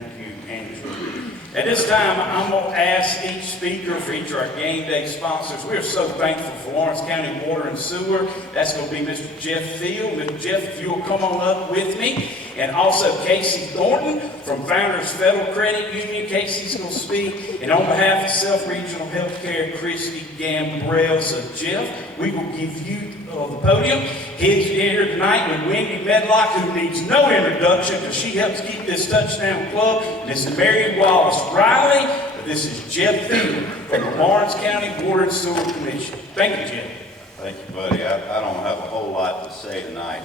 Thank you, Andrew. At this time, I'm going to ask each speaker for each of our game day sponsors. We are so thankful for Lawrence County Water and Sewer. That's going to be Mr. Jeff Field. Mr. Jeff, if you'll come on up with me. And also Casey Thornton from Founders Federal Credit Union. Casey's going to speak. And on behalf of Self Regional Healthcare, Christy Gambrell. So Jeff, we will give you the podium. He's here tonight with Wendy Medlock, who needs no introduction because she helps keep this touchdown club. This is Mary Wallace Riley. This is Jeff Field from the Lawrence County Water and Sewer Commission. Thank you, Jeff. Thank you, buddy. I don't have a whole lot to say tonight.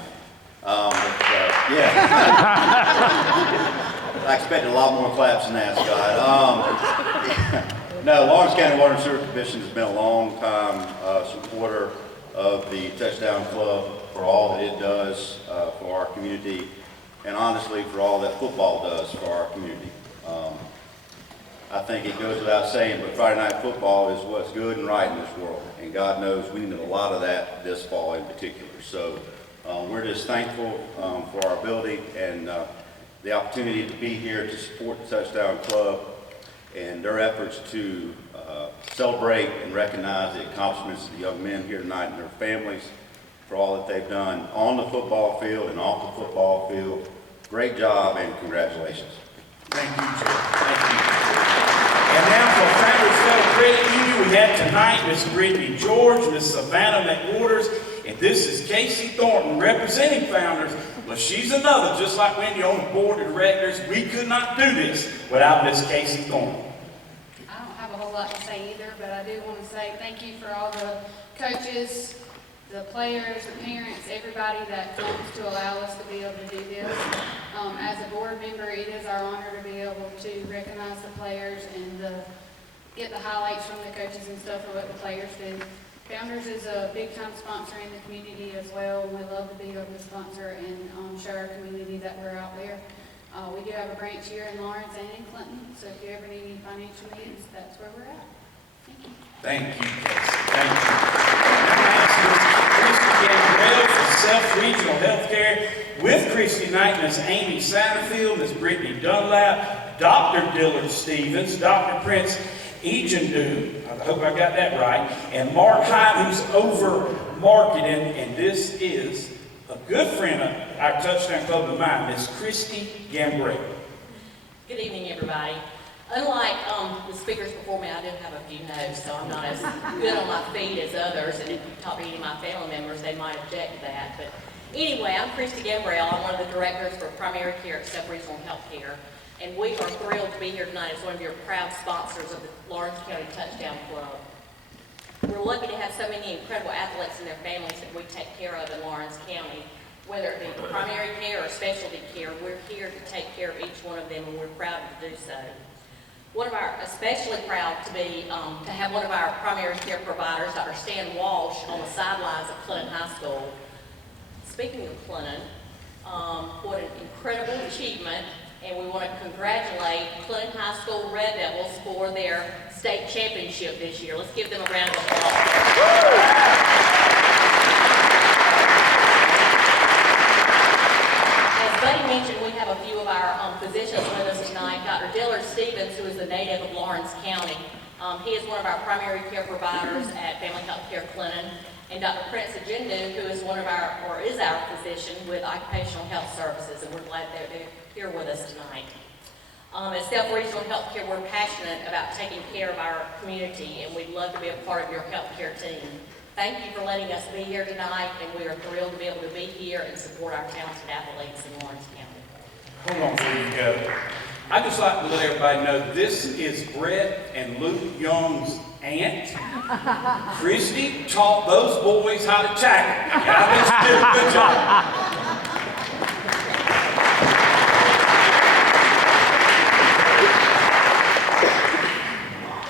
Yeah. I expected a lot more claps than that, Scott. No, Lawrence County Water and Sewer Commission has been a long time supporter of the Touchdown Club for all that it does for our community, and honestly for all that football does for our community. I think it goes without saying, but Friday night football is what's good and right in this world, and God knows we need a lot of that this fall in particular. So we're just thankful for our ability and the opportunity to be here to support the Touchdown Club and their efforts to celebrate and recognize the accomplishments of the young men here tonight and their families for all that they've done on the football field and off the football field. Great job and congratulations. Thank you, Jeff. Thank you. And now for Founders Federal Credit Union, we have tonight Miss Brittany George, Miss Savannah McWaters, and this is Casey Thornton representing Founders. Well, she's another, just like Wendy on the board of directors. We could not do this without Miss Casey Thornton. I don't have a whole lot to say either, but I do want to say thank you for all the coaches, the players, the parents, everybody that comes to allow us to be able to do this. As a board member, it is our honor to be able to recognize the players and get the highlights from the coaches and stuff of what the players do. Founders is a big-time sponsor in the community as well. We love to be able to sponsor and show our community that we're out there. We do have a branch here in Lawrence and in Clinton, so if you ever need any financial needs, that's where we're at. Thank you. Thank you, Casey. Thank you. I'm asking Christy Gambrell for Self Regional Healthcare with Christy Knight, Miss Amy Satterfield, Miss Brittany Dunlap, Dr. Dillard Stevens, Dr. Prince Ejandu, I hope I got that right, and Mark Hyde, who's over marketing, and this is a good friend of our Touchdown Club of mine, Miss Christy Gambrell. Good evening, everybody. Unlike the speakers before me, I do have a few notes, so I'm not as good on my feet as others, and if you talk to any of my family members, they might object to that. But anyway, I'm Christy Gambrell. I'm one of the directors for primary care at Self Regional Healthcare, and we are thrilled to be here tonight as one of your proud sponsors of the Lawrence County Touchdown Club. We're lucky to have so many incredible athletes and their families that we take care of in Lawrence County. Whether it be primary care or specialty care, we're here to take care of each one of them, and we're proud to do so. Especially proud to be, to have one of our primary care providers, Dr. Stan Walsh, on the sidelines of Clinton High School. Speaking of Clinton, what an incredible achievement, and we want to congratulate Clinton High School Red Devils for their state championship this year. Let's give them a round of applause. Buddy mentioned we have a few of our physicians with us tonight. Dr. Dillard Stevens, who is a native of Lawrence County. He is one of our primary care providers at Family Health Care Clinton. And Dr. Prince Ejandu, who is is our physician with Occupational Health Services, and we're glad they're here with us tonight. At Self Regional Healthcare, we're passionate about taking care of our community, and we'd love to be a part of your healthcare team. Thank you for letting us be here tonight, and we are thrilled to be able to be here and support our talented athletes in Lawrence County. Hold on before you go. I'd just like to let everybody know this is Brett and Luke Young's aunt. Christy taught those boys how to tackle, and I think she did a good job.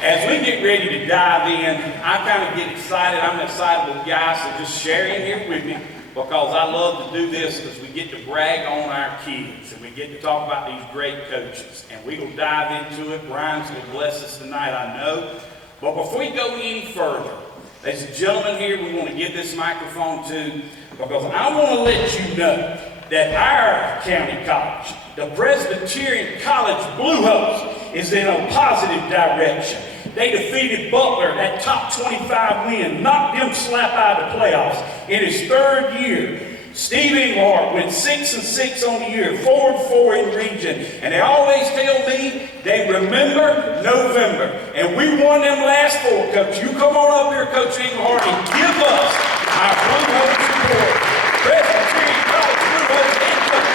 As we get ready to dive in, I kind of get excited. I'm an excitable guy, so just share in here with me because I love to do this because we get to brag on our kids and we get to talk about these great coaches. And we will dive into it. Brian's going to bless us tonight, I know. But before we go any further, there's a gentleman here we want to give this microphone to because I want to let you know that our county college The Presbyterian College Blue Hose is in a positive direction. They defeated Butler, that top 25 win, knocked them slap out of the playoffs in his third year. Steve Englehart went 6-6 on the year, 4-4 in region. And they always tell me they remember November. And we won them last 4, Coach. You come on up here, Coach Englehart, and give us our Blue Hose support. Presbyterian College Blue Hose head coach,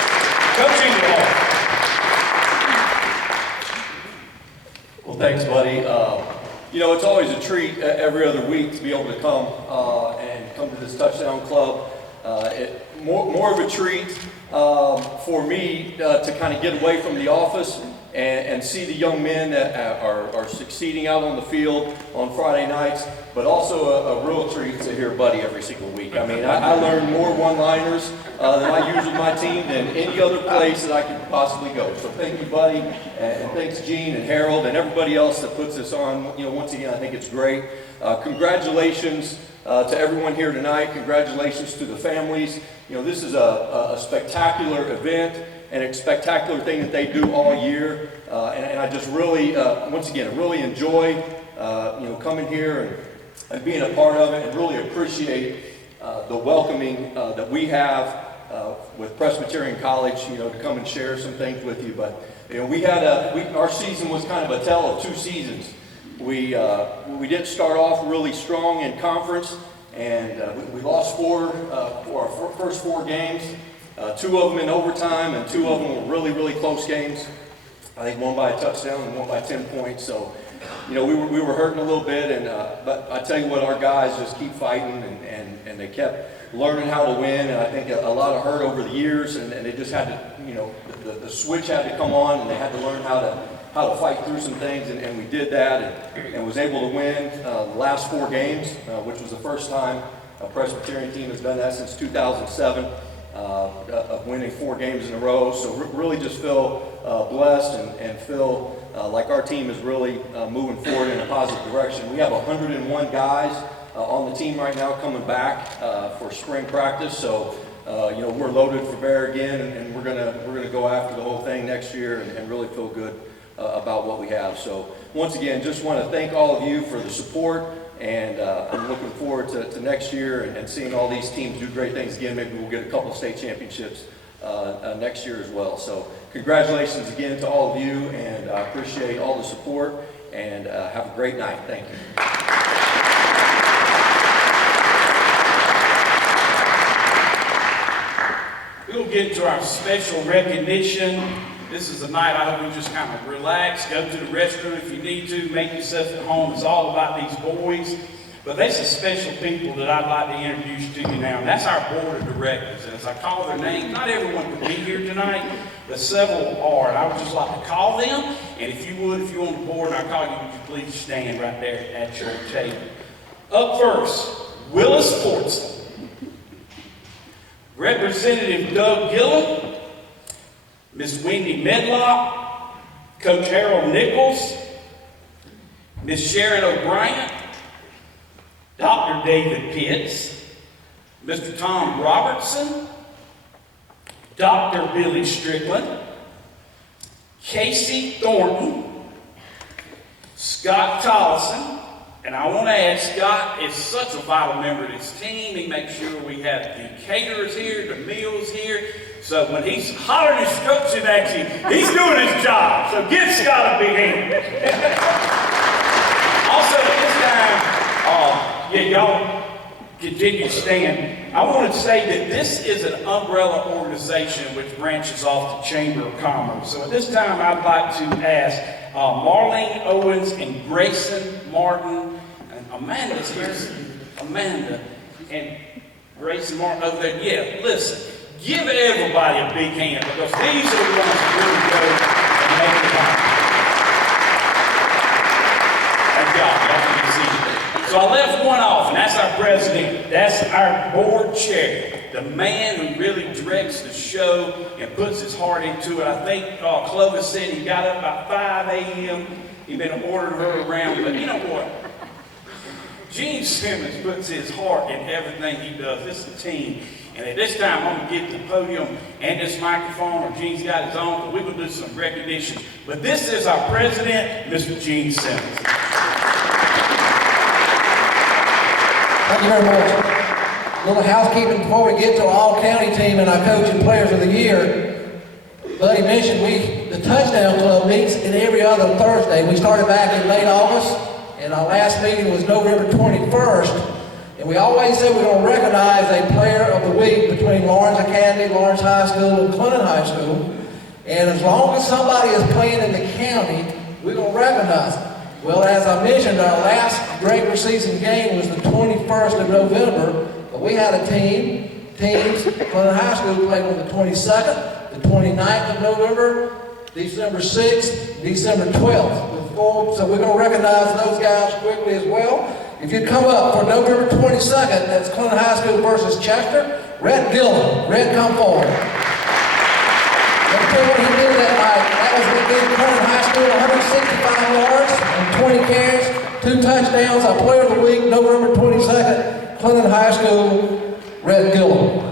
Coach Englehart. Well, thanks, buddy. You know, it's always a treat every other week to be able to come and come to this touchdown club. More of a treat for me to kind of get away from the office and see the young men that are succeeding out on the field on Friday nights, but also a real treat to hear Buddy every single week. I mean, I learn more one-liners than I use with my team than any other place that I could possibly go. So thank you, Buddy, and thanks Gene and Harold and everybody else that puts this on. You know, once again, I think it's great. Congratulations to everyone here tonight. Congratulations to the families. You know, this is a spectacular event and a spectacular thing that they do all year. And I just really, once again, really enjoy, you know, coming here and being a part of it, and really appreciate the welcoming that we have with Presbyterian College, you know, to come and share some things with you. But, you know, our season was kind of a tale of 2 seasons. We didn't start off really strong in conference, and we lost 4 for our first 4 games. 2 of them in overtime, and 2 of them were really, really close games. I think 1 by a touchdown and 1 by 10 points. So, you know, we were hurting a little bit, and but I tell you what, our guys just keep fighting, and they kept learning how to win. And I think a lot of hurt over the years, and they just had to, you know, the switch had to come on, and they had to learn how to fight through some things, and we did that, and was able to win the last 4 games, which was the first time a Presbyterian team has done that since 2007. Of winning 4 games in a row. So really just feel blessed and feel like our team is really moving forward in a positive direction. We have 101 guys on the team right now coming back for spring practice. So you know, we're loaded for bear again, and we're gonna go after the whole thing next year and really feel good about what we have. So once again, just want to thank all of you for the support. And I'm looking forward to next year and seeing all these teams do great things again. Maybe we'll get a couple of state championships next year as well. So congratulations again to all of you, and I appreciate all the support, and have a great night. Thank you. We'll get to our special recognition. This is a night I hope we just kind of relax, go to the restroom if you need to, make yourself at home. It's all about these boys. But there's some special people that I'd like to introduce to you now. And that's our board of directors. And as I call their names, not everyone can be here tonight, but several are. And I would just like to call them. And if you would, if you're on the board and I call you, would you please stand right there at your table. Up first, Willis Fortson. Representative Doug Gillum. Miss Wendy Medlock, Coach Harold Nichols, Miss Sharon O'Brien, Dr. David Pitts, Mr. Tom Robertson, Dr. Billy Strickland, Casey Thornton, Scott Tollison, and I want to add, Scott is such a vital member of this team. He makes sure we have the caterers here, the meals here. So when he's hollering instruction at you, he's doing his job. So give Scott a big hand. Also at this time, y'all continue to stand. I want to say that this is an umbrella organization which branches off the Chamber of Commerce. So at this time, I'd like to ask Marlene Owens and Grayson Martin, and Amanda's here. Amanda and Grayson Martin over there. Yeah, listen. Give everybody a big hand, because these are the ones that really go and make it happen. Thank God, y'all can see. So I left one off, and that's our president. That's our board chair, the man who really directs the show and puts his heart into it. I think Clovis said he got up about 5 a.m. He'd been ordering her around, but you know what? Gene Simmons puts his heart in everything he does. This is a team. And at this time, I'm gonna give the podium and this microphone, or Gene's got his own, but we're gonna do some recognition. But this is our president, Mr. Gene Simmons. Thank you very much. A little housekeeping before we get to our all-county team and our coach and players of the year. Buddy mentioned the Touchdown Club meets in every other Thursday. We started back in late August, and our last meeting was November 21st. And we always say we're going to recognize a player of the week between Lawrence Academy, Lawrence High School, and Clinton High School. And as long as somebody is playing in the county, we're going to recognize them. Well, as I mentioned, our last regular season game was the 21st of November, but we had a teams, Clinton High School played on the 22nd, the 29th of November, December 6th, December 12th. So we're going to recognize those guys quickly as well. If you come up for November 22nd, that's Clinton High School versus Chester, Red Gillen. Red, come forward. Let me tell you what he did that night. That was what gave Clinton High School 165 yards and 20 carries, 2 touchdowns. Our player of the week, November 22nd, Clinton High School, Red Gillen.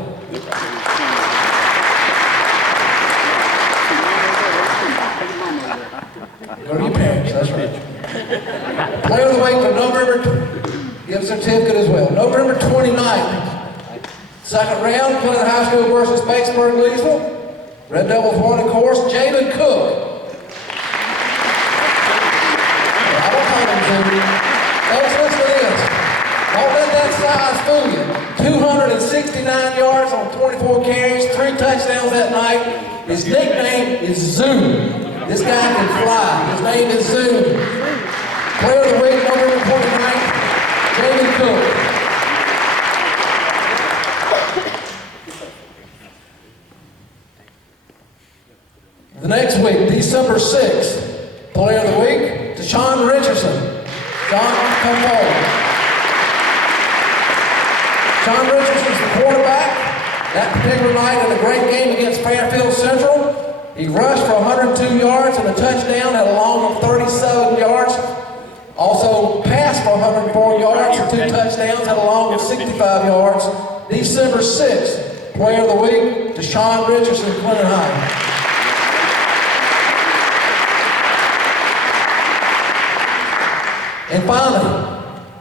Go to your parents, that's right. Player of the week for November, give a certificate as well. November 29th, second round, Clinton High School versus Batesburg Leesville. Red Devils won, of course, Jalen Cook. I don't call him Jimmy. Folks, listen to this. Don't let that size fool you. 269 yards on 24 carries, 3 touchdowns that night. His nickname is Zoom. This guy can fly. His name is Zoom. Player of the week, November 29th, Jalen Cook. The next week, December 6th, player of the week, Tushawan Richardson. John, come forward. Tushawan Richardson's the quarterback. That particular night in a great game against Fairfield Central, he rushed for 102 yards and a touchdown, had a long of 37 yards. Also passed for 104 yards and 2 touchdowns, had a long of 65 yards. December 6th, player of the week, Tushawan Richardson, Clinton High. And finally,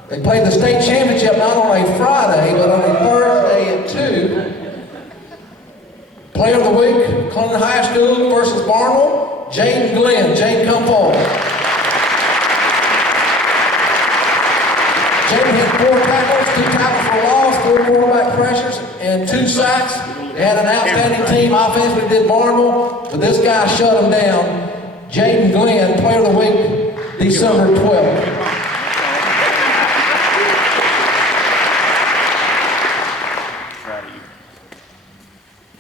they played the state championship not on a Friday, but on a Thursday at 2. Player of the week, Clinton High School versus Barnwell, Jaden Glenn. Jaden, come forward. Jaden had 4 tackles, 2 tackles for loss, 4 quarterback pressures, and 2 sacks. They had an outstanding team offensively, did Barnwell, but this guy shut them down. Jaden Glenn, player of the week, December 12th.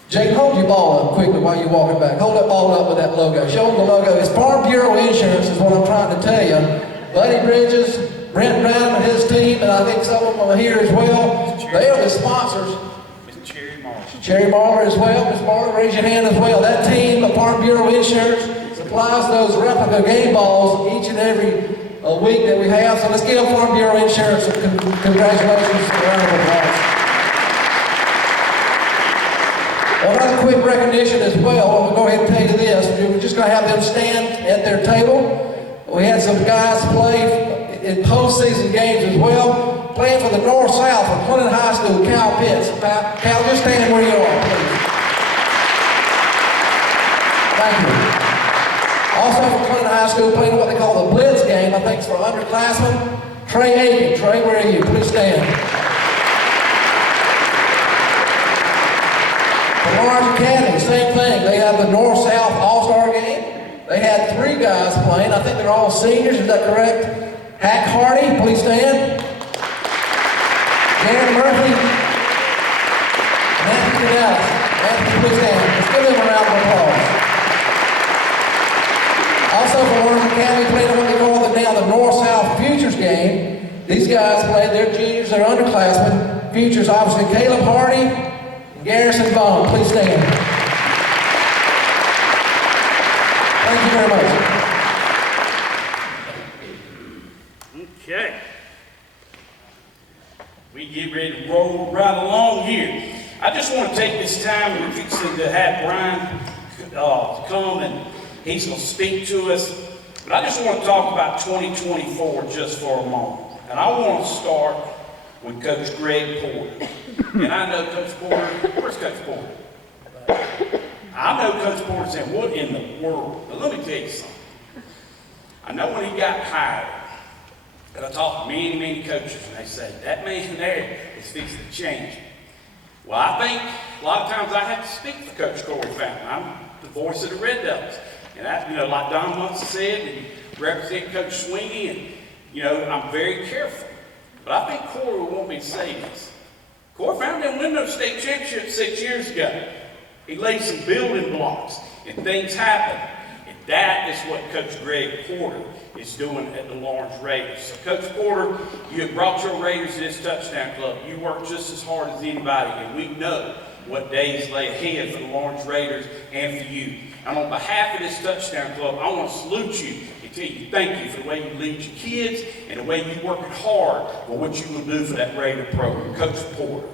Jake, hold your ball up quickly while you're walking back. Hold that ball up with that logo. Show them the logo. It's Farm Bureau Insurance is what I'm trying to tell you. Buddy Bridges, Brent Brown and his team, and I think some of them are here as well. They are the sponsors. Mr. Cherry Marshall. Cherry Marler as well. Ms. Marler, raise your hand as well. That team, the Farm Bureau Insurance, supplies those replica game balls each and every week that we have. So let's give Farm Bureau Insurance a congratulations and a round of applause. Another quick recognition as well. I'm going to go ahead and tell you this. We're just going to have them stand at their table. We had some guys play in postseason games as well. Playing for the North-South of Clinton High School, Cal Pitts. Cal, just stand where you are, please. Thank you. Also for Clinton High School, playing what they call the Blitz game. I think it's for underclassmen. Trey Aiken. Trey, where are you? Please stand. Lawrence Academy, same thing. They have the North-South All-Star game. They had 3 guys playing. I think they're all seniors, is that correct? Hack Hardy, please stand. Garrett Murphy. Matthew Canales. Matthew, please stand. Let's give them a round of applause. Also for Lawrence Academy, playing what they call the North-South Futures game. These guys played, they're juniors, they're underclassmen. Futures, obviously, Caleb Hardy, Garrison Bond, please stand. Thank you very much. Okay. We get ready to roll right along here. I just want to take this time, we're fixing to have Brian come and he's going to speak to us. But I just want to talk about 2024 just for a moment. And I want to start with Coach Greg Porter. And I know Coach Porter, where's Coach Porter? I know Coach Porter saying, what in the world? But let me tell you something. I know when he got hired, and I talked to many, many coaches, and they say, that man there is fixing to change. Well, I think a lot of times I have to speak for Coach Corey Fountain. I'm the voice of the Red Devils. And I, like Don Munson said, and represent Coach Sweeney, and, I'm very careful. But I think Corey will want me to say this. Corey Fountain didn't win no state championship 6 years ago. He laid some building blocks, and things happened. And that is what Coach Greg Porter is doing at the Lawrence Raiders. So, Coach Porter, you have brought your Raiders to this touchdown club. You work just as hard as anybody, and we know what days lay ahead for the Lawrence Raiders and for you. And on behalf of this touchdown club, I want to salute you and tell you thank you for the way you lead your kids and the way you working hard for what you will do for that Raider program. Coach Porter.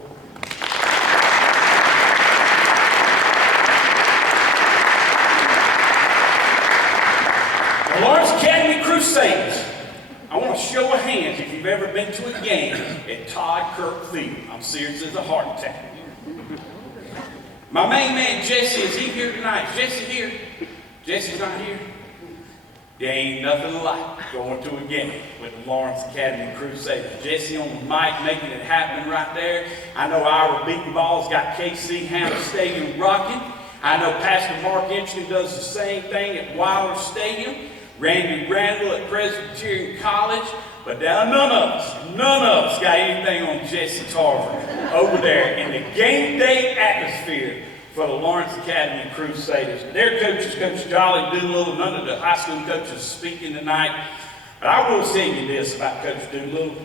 The Lawrence Academy Crusaders. I want a show of hands if you've ever been to a game at Todd Kirk Field. I'm serious as a heart attack. My main man, Jesse, is he here tonight? Is Jesse here? Jesse's not here? There ain't nothing like going to a game with the Lawrence Academy Crusaders. Jesse on the mic making it happen right there. I know our beating balls got KC Hammer Stadium rocking. I know Pastor Mark Inchkin does the same thing at Wilder Stadium. Randy Randall at Presbyterian College. But now none of us got anything on Jesse Tarver over there in the game day atmosphere for the Lawrence Academy Crusaders. Their coaches, Coach Jolly Doolittle, none of the high school coaches speaking tonight. But I will tell you this about Coach Doolittle.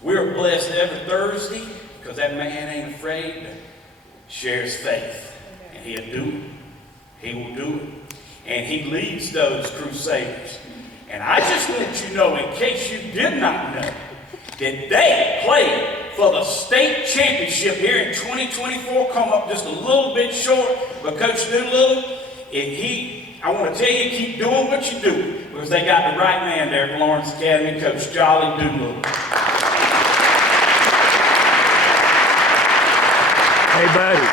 We're blessed every Thursday because that man ain't afraid to share his faith. And he'll do it. He will do it. And he leads those Crusaders. And I just want you to know, in case you did not know, that they played for the state championship here in 2024, come up just a little bit short, but Coach Doolittle, I want to tell you, keep doing what you do, because they got the right man there at Lawrence Academy, Coach Jolly Doolittle. Hey, buddy,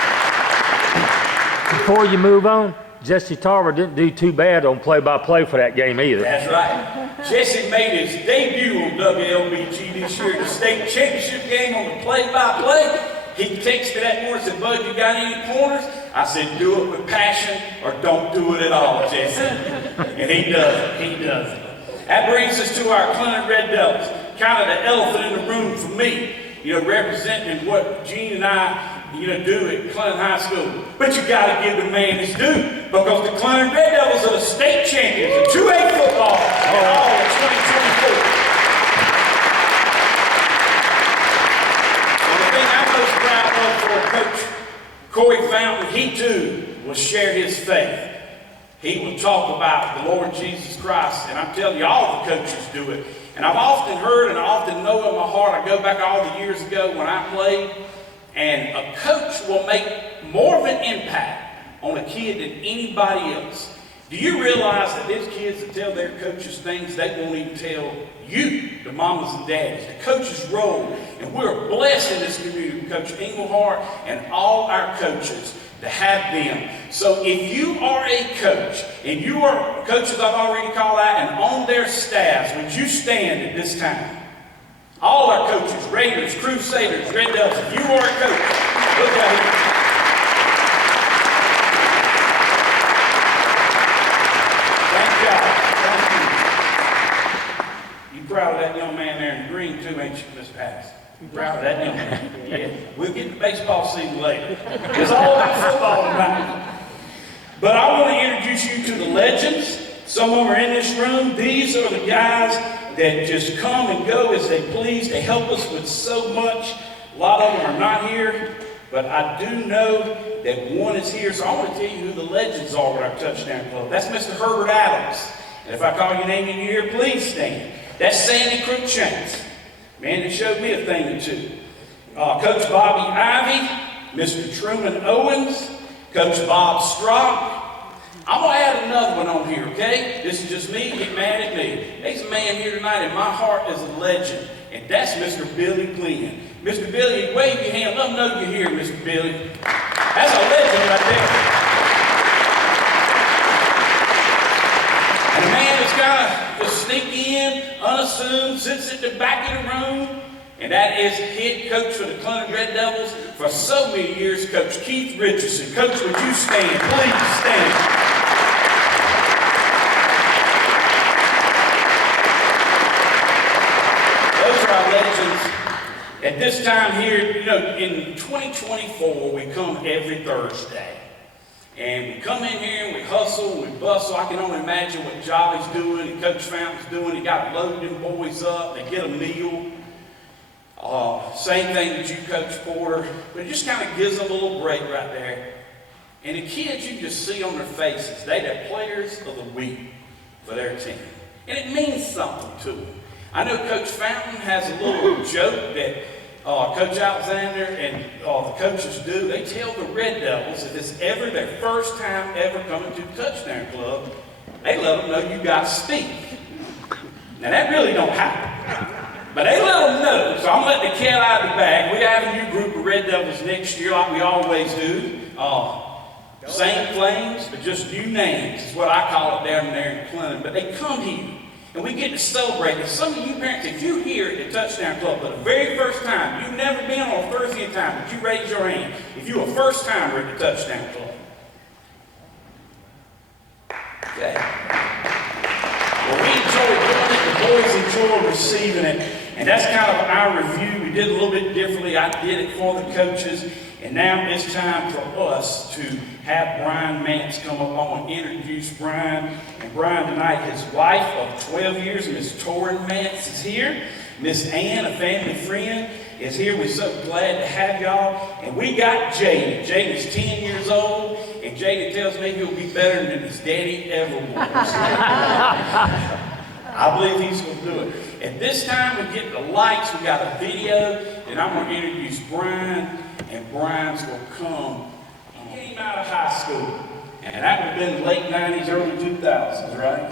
before you move on, Jesse Tarver didn't do too bad on play-by-play for that game either. That's right. Jesse made his debut on WLBG this year, the state championship game on the play-by-play. He texted that morning and said, Bud, you got any pointers? I said, do it with passion or don't do it at all, Jesse. And he does it. He does it. That brings us to our Clinton Red Devils, kind of the elephant in the room for me, representing what Gene and I do at Clinton High School. But you got to give the man his due, because the Clinton Red Devils are the state champions in 2A football in all of 2024. And the thing I'm most proud of for Coach Corey Fountain, he too will share his faith. He will talk about the Lord Jesus Christ, and I'm telling you, all the coaches do it. And I've often heard and I often know in my heart, I go back all the years ago when I played, and a coach will make more of an impact on a kid than anybody else. Do you realize that there's kids that tell their coaches things they won't even tell you, the mamas and daddies? The coach's role, and we're blessed in this community, Coach Englehart and all our coaches, to have them. So if you are a coach, and you are coaches I've already called out, and on their staffs, would you stand at this time? All our coaches, Raiders, Crusaders, Red Devils, if you are a coach, look out here. Thank God. Thank you. You proud of that young man there in the green too, ain't you, Miss Pattis? You proud of that young man? Yeah. We'll get to baseball season later. It's all about football tonight. But I want to introduce you to the legends. Some of them are in this room. These are the guys that just come and go as they please. They help us with so much. A lot of them are not here, but I do know that one is here. So I want to tell you who the legends are with our touchdown club. That's Mr. Herbert Adams. And if I call your name and you're here, please stand. That's Sandy Cruikshanks. Man, it showed me a thing or two. Coach Bobby Ivy, Mr. Truman Owens, Coach Bob Strock. I'm going to add another one on here, okay? This is just me, get mad at me. There's a man here tonight in my heart is a legend, and that's Mr. Billy Glenn. Mr. Billy, wave your hand, let them know you're here, Mr. Billy. That's a legend right there. And a man that's got to just sneak in, unassuming, sits at the back of the room, and that is head coach for the Clinton Red Devils for so many years, Coach Keith Richardson. Coach, would you stand? Please stand. Legends. At this time here, you know, in 2024, we come every Thursday. And we come in here and we hustle, we bustle. I can only imagine what Jolly's doing and Coach Fountain's doing. He got to load them boys up, they get a meal. Same thing with you, Coach Porter. But it just kind of gives them a little break right there. And the kids, you just see on their faces, they the players of the week for their team. And it means something to them. I know Coach Fountain has a little joke that Coach Alexander and the coaches do. They tell the Red Devils if it's ever their first time ever coming to the Touchdown Club, they let them know you got to speak. Now that really don't happen, but they let them know. So I'm letting the cat out of the bag. We have a new group of Red Devils next year like we always do. Same flames, but just new names is what I call it down there in Clinton. But they come here. And we get to celebrate. And some of you parents, if you're here at the Touchdown Club for the very first time, you've never been on a Thursday time, but you raise your hand. If you're a first timer at the Touchdown Club. Okay. Well, we enjoy doing it. The boys enjoy receiving it. And that's kind of our review. We did a little bit differently. I did it for the coaches. And now it's time for us to have Brian Mance come up. I want to introduce Brian. And Brian tonight, his wife of 12 years, Miss Torin Mance, is here. Miss Ann, a family friend, is here. We're so glad to have y'all. And we got Jaden. Jaden's 10 years old. And Jaden tells me he'll be better than his daddy ever was. I believe he's going to do it. At this time, we get the lights. We got a video. And I'm going to introduce Brian. And Brian's going to come. He came out of high school. And that would have been the late 90s, early 2000s, right?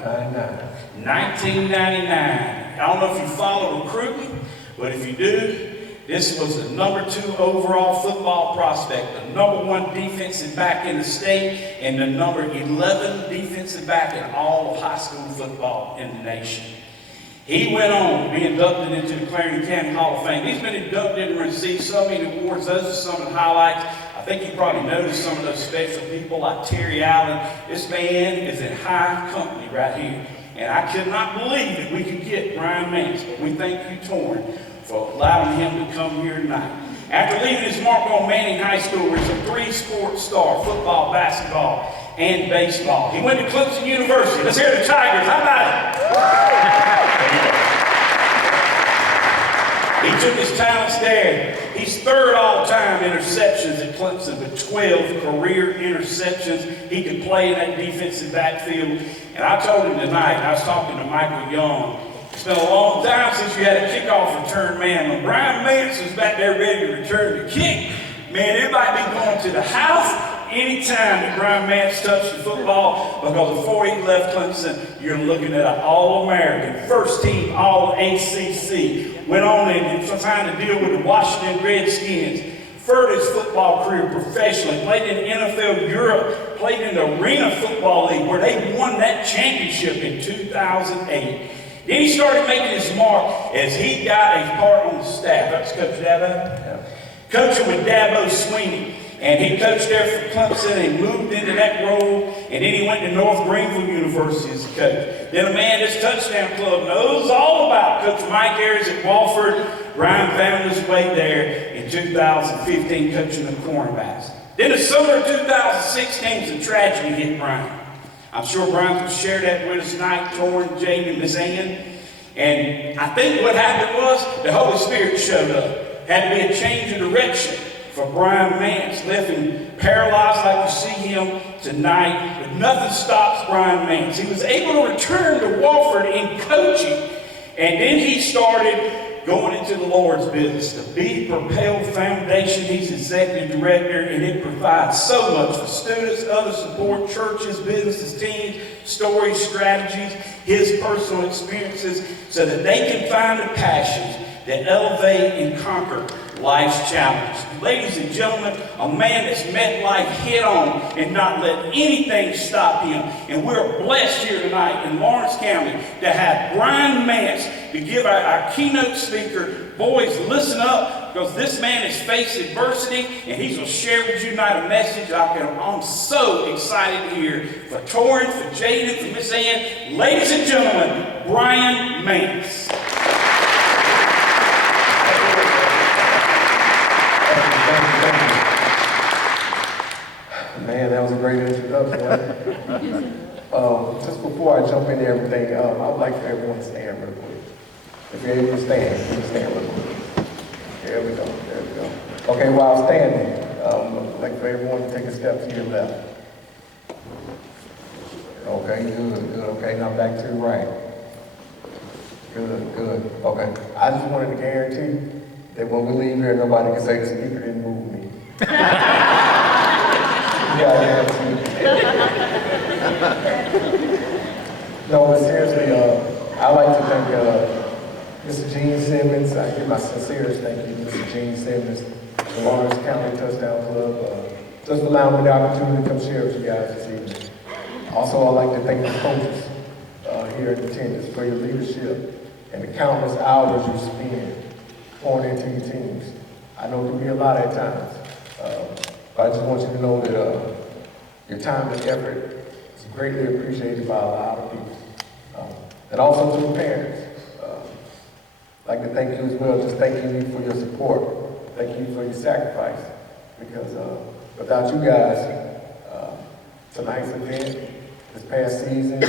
1999. I don't know if you follow recruiting, but if you do, this was the #2 overall football prospect, the #1 defensive back in the state, and the #11 defensive back in all of high school football in the nation. He went on to be inducted into the Clarendon County Hall of Fame. He's been inducted and received so many awards. Those are some of the highlights. I think you probably noticed some of those special people like Terry Allen. This man is in high company right here. And I could not believe that we could get Brian Mance, but we thank you, Torrin, for allowing him to come here tonight. After leaving his mark on Manning High School, he's a 3-sport star, football, basketball, and baseball. He went to Clemson University. Let's hear the Tigers. How about it? He took his talents there. He's 3rd all-time interceptions at Clemson with 12 career interceptions. He could play in that defensive backfield. And I told him tonight, I was talking to Michael Young, it's been a long time since you had a kickoff return man. When Brian Mance was back there ready to return the kick, man, everybody be going to the house anytime that Brian Mance touched the football, because before he left Clemson, you're looking at an All-American, first-team All-ACC, went on and trying to deal with the Washington Redskins, furthered his football career professionally, played in NFL Europe, played in the Arena Football League, where they won that championship in 2008. Then he started making his mark as he got a part on the staff. That's Coach Dabo? Yeah. Coaching with Dabo Sweeney. And he coached there for Clemson and moved into that role. And then he went to North Greenville University as a coach. Then a man this Touchdown Club knows all about. Coach Mike Ayers at Wofford. Brian found his way there in 2015 coaching the cornerbacks. Then the summer of 2016, some tragedy hit Brian. I'm sure Brian will share that with us tonight, Torrin, Jaden, and Miss Ann. And I think what happened was the Holy Spirit showed up. Had to be a change of direction for Brian Mance, left him paralyzed like you see him tonight. But nothing stops Brian Mance. He was able to return to Wofford in coaching. And then he started going into the Lord's business. The Be Propelled Foundation, he's executive director, and it provides so much for students, other support, churches, businesses, teams, stories, strategies, his personal experiences, so that they can find the passions that elevate and conquer life's challenges. Ladies and gentlemen, a man that's met life head on and not let anything stop him. And we're blessed here tonight in Lawrence County to have Brian Mance to give our keynote speaker. Boys, listen up, because this man has faced adversity, and he's going to share with you tonight a message I'm so excited to hear. For Torrin, for Jaden, for Miss Ann, ladies and gentlemen, Brian Mance. Man, that was a great introduction. Just before I jump into everything, I would like for everyone to stand real quick. If you're able to stand, you can stand real quick. There we go, there we go. Okay, while standing, I'd like for everyone to take a step to your left. Okay, good, good. Okay, now back to the right. Good, good. Okay, I just wanted to guarantee that when we leave here, nobody can say the speaker didn't move me. Yeah, no, but seriously, I'd like to thank Mr. Gene Simmons. I give my sincerest thank you to Mr. Gene Simmons, the Lawrence County Touchdown Club, just allowing me the opportunity to come share with you guys this evening. Also, I'd like to thank the coaches here in attendance for your leadership and the countless hours you spend pouring into your teams. I know it can be a lot at times. But I just want you to know that your time and effort is greatly appreciated by a lot of people. And also to the parents. I'd like to thank you as well, just thanking you for your support. Thank you for your sacrifice. Because without you guys, tonight's event, this past season,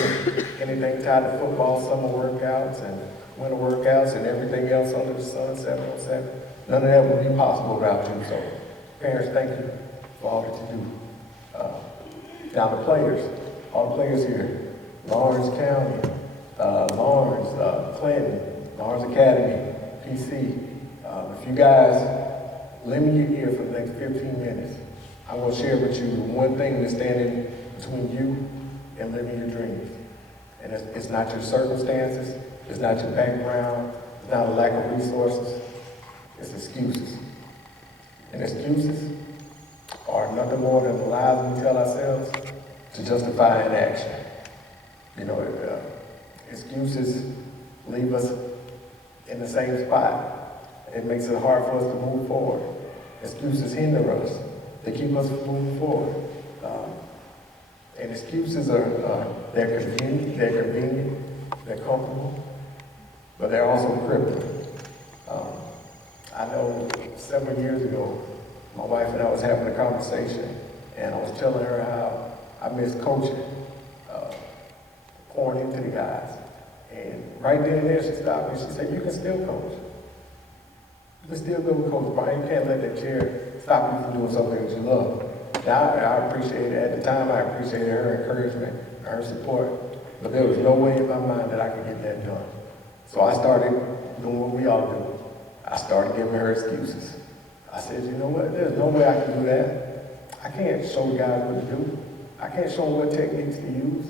anything tied to football, summer workouts, and winter workouts, and everything else under the sun, 707, none of that would be possible without you. So, parents, thank you for all that you do. Now the players, all the players here, Lawrence County, Lawrence, Clinton, Lawrence Academy, PC. If you guys lend me your ear for the next 15 minutes, I will share with you one thing that's standing between you and living your dreams. And it's not your circumstances, it's not your background, it's not a lack of resources, it's excuses. And excuses are nothing more than the lies we tell ourselves to justify inaction. You know, excuses leave us in the same spot. It makes it hard for us to move forward. Excuses hinder us. They keep us from moving forward. And excuses are, they're convenient, they're comfortable, but they're also crippling. I know several years ago, my wife and I was having a conversation, and I was telling her how I miss coaching, pouring into the guys. And right then and there, she stopped me. She said, "You can still coach. You can still go with Coach Brian. You can't let that chair stop you from doing something that you love." Now, I appreciate it. At the time, I appreciated her encouragement, her support, but there was no way in my mind that I could get that done. So I started doing what we all do. I started giving her excuses. I said, "You know what, there's no way I can do that. I can't show guys what to do. I can't show them what techniques to use.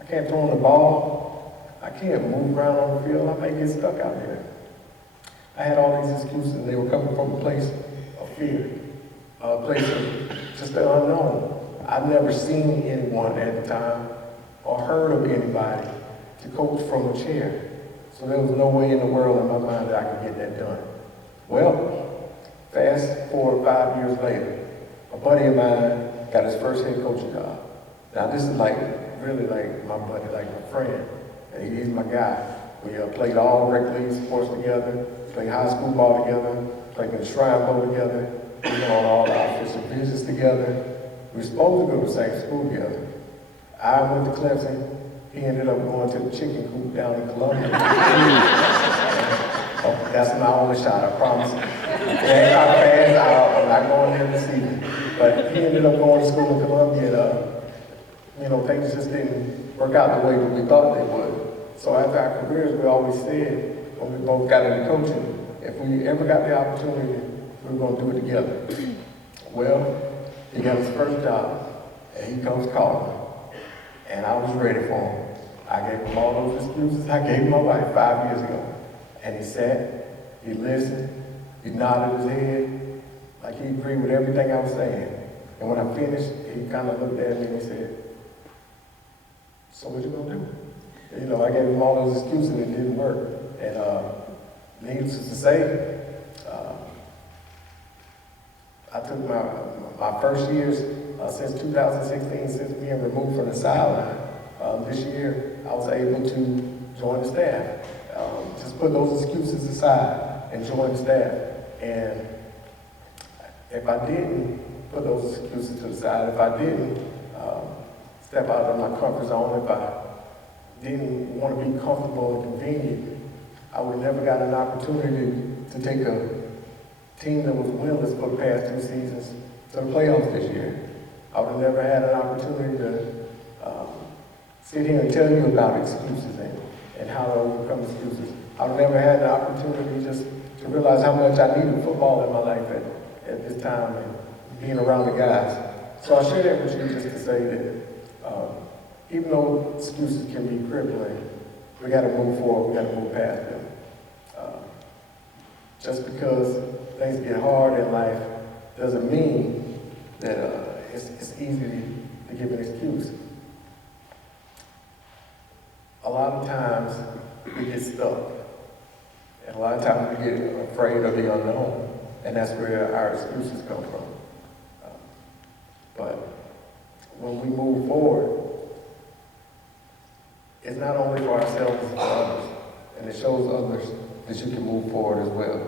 I can't throw them the ball. I can't move around on the field. I may get stuck out there." I had all these excuses, and they were coming from a place of fear, a place of just the unknown. I'd never seen anyone at the time or heard of anybody to coach from a chair. So there was no way in the world in my mind that I could get that done. Well, fast forward 5 years later, a buddy of mine got his first head coaching job. Now this is like, really like my buddy, like my friend. And he's my guy. We played all rec league sports together, played high school ball together, played in the Shrine Bowl together, we went on all our official visits together. We were supposed to go to the same school together. I went to Clemson. He ended up going to the chicken coop down in Columbia. Oh, that's my only shot, I promise. Yeah, I'm not going there this evening. But he ended up going to school in Columbia, and things just didn't work out the way that we thought they would. So after our careers, we always said, when we both got into coaching, if we ever got the opportunity, we were gonna do it together. Well, he got his first job, and he comes calling, and I was ready for him. I gave him all those excuses I gave my wife 5 years ago. And he sat, he listened, he nodded his head, like he agreed with everything I was saying. And when I finished, he kind of looked at me and he said, so what you gonna do? You know, I gave him all those excuses and it didn't work. And needless to say, I took my first years since 2016, since being removed from the sideline. This year, I was able to join the staff. Just put those excuses aside and join the staff. And if I didn't put those excuses to the side, if I didn't step out of my comfort zone, if I didn't want to be comfortable and convenient, I would never got an opportunity to take a team that was winless for the past 2 seasons to the playoffs this year. I would have never had an opportunity to sit here and tell you about excuses and how to overcome excuses. I would never had the opportunity just to realize how much I needed football in my life at this time and being around the guys. So I share that with you just to say that even though excuses can be crippling, we got to move forward, we got to move past them. Just because things get hard in life doesn't mean that it's easy to give an excuse. A lot of times we get stuck, and a lot of times we get afraid of the unknown, and that's where our excuses come from. But when we move forward, it's not only for ourselves, it's for others, and it shows others that you can move forward as well,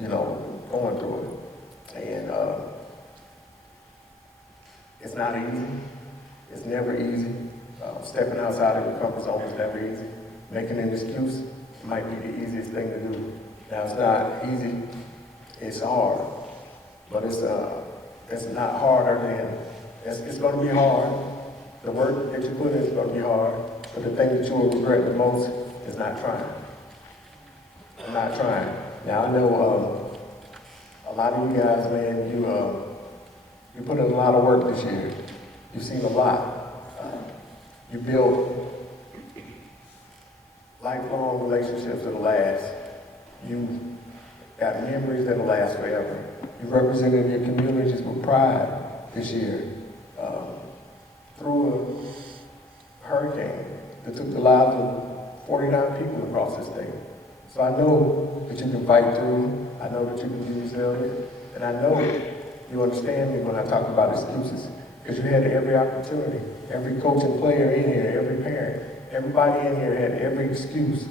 you know, going through it. And it's not easy. It's never easy. Stepping outside of your comfort zone is never easy. Making an excuse might be the easiest thing to do. Now, it's not easy. It's hard. But it's not harder than, it's going to be hard. The work that you put in is going to be hard. But the thing that you will regret the most is not trying. Not trying. Now, I know a lot of you guys, man, you put in a lot of work this year. You've seen a lot. You build lifelong relationships that'll last. You got memories that'll last forever. You represented your communities with pride this year. Through a hurricane that took the lives of 49 people across the state. So I know that you can fight through. I know that you can be resilient. And I know you understand me when I talk about excuses. Because you had every opportunity. Every coach and player in here, every parent, everybody in here had every excuse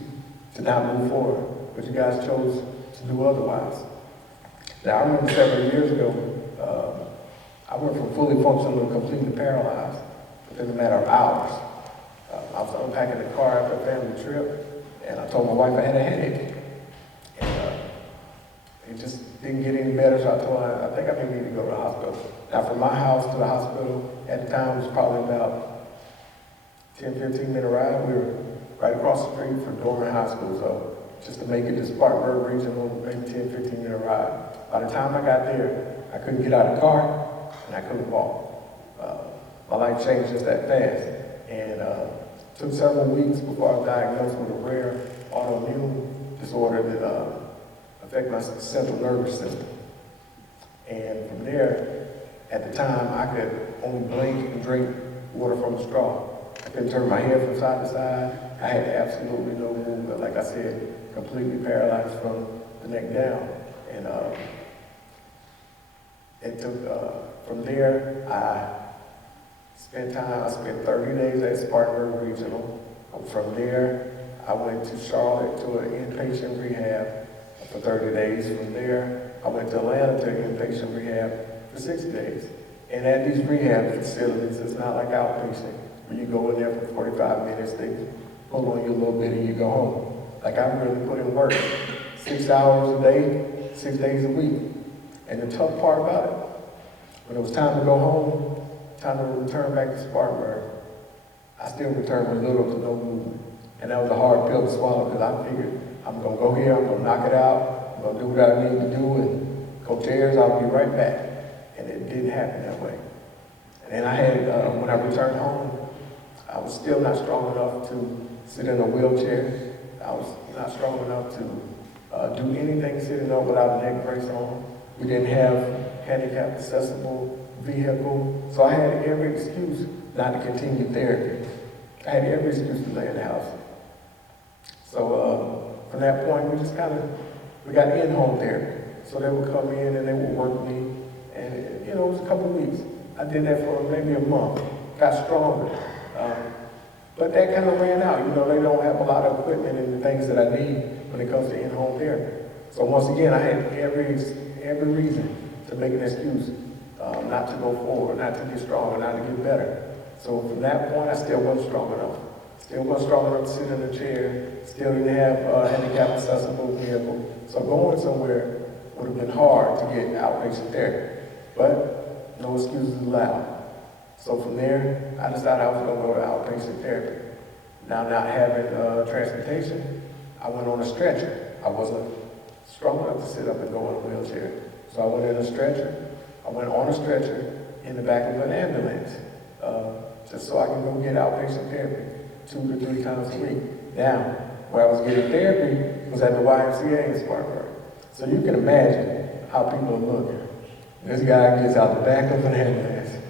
to not move forward. But you guys chose to do otherwise. Now, I remember several years ago, I went from fully functional to completely paralyzed within a matter of hours. I was unpacking the car after a family trip, and I told my wife I had a headache. And it just didn't get any better, so I told her, I think I may need to go to the hospital. Now, from my house to the hospital, at the time, it was probably about 10, 15-minute ride. We were right across the street from Dorman High School, so just to make it to Spartanburg Regional, maybe 10, 15-minute ride. By the time I got there, I couldn't get out of the car, and I couldn't walk. My life changed just that fast. And took several weeks before I was diagnosed with a rare autoimmune disorder that affected my central nervous system. And from there, at the time, I could only blink and drink water from a straw. I couldn't turn my head from side to side. I had absolutely no movement. Like I said, completely paralyzed from the neck down. And it took, from there, I spent 30 days at Spartanburg Regional. From there, I went to Charlotte to an inpatient rehab for 30 days. From there, I went to Atlanta to inpatient rehab for 60 days. And at these rehab facilities, it's not like outpatient, where you go in there for 45 minutes, they pull on you a little bit and you go home. Like I really put in work, 6 hours a day, 6 days a week. And the tough part about it, when it was time to go home, time to return back to Spartanburg, I still returned with little to no movement. And that was a hard pill to swallow because I figured I'm gonna go here, I'm gonna knock it out, I'm gonna do what I need to do, and Coach Ayers, I'll be right back. And it didn't happen that way. And I had, when I returned home, I was still not strong enough to sit in a wheelchair. I was not strong enough to do anything sitting up without a neck brace on. We didn't have handicap accessible vehicle. So I had every excuse not to continue therapy. I had every excuse to lay in the house. So from that point, we got in-home therapy. So they would come in and they would work me. And you know, it was a couple of weeks. I did that for maybe a month, got stronger. But that kind of ran out. You know, they don't have a lot of equipment and the things that I need when it comes to in-home therapy. So once again, I had every reason to make an excuse not to go forward, not to get stronger, not to get better. So from that point, I still wasn't strong enough. Still wasn't strong enough to sit in a chair. Still didn't have a handicap accessible vehicle. So going somewhere would have been hard to get outpatient therapy. But no excuses allowed. So from there, I decided I was going to go to outpatient therapy. Now, not having transportation, I went on a stretcher. I wasn't strong enough to sit up and go in a wheelchair. So I went in a stretcher. I went on a stretcher in the back of an ambulance, just so I can go get outpatient therapy 2 to 3 times a week. Now, where I was getting therapy was at the YMCA in Spartanburg. So you can imagine how people are looking. This guy gets out the back of an ambulance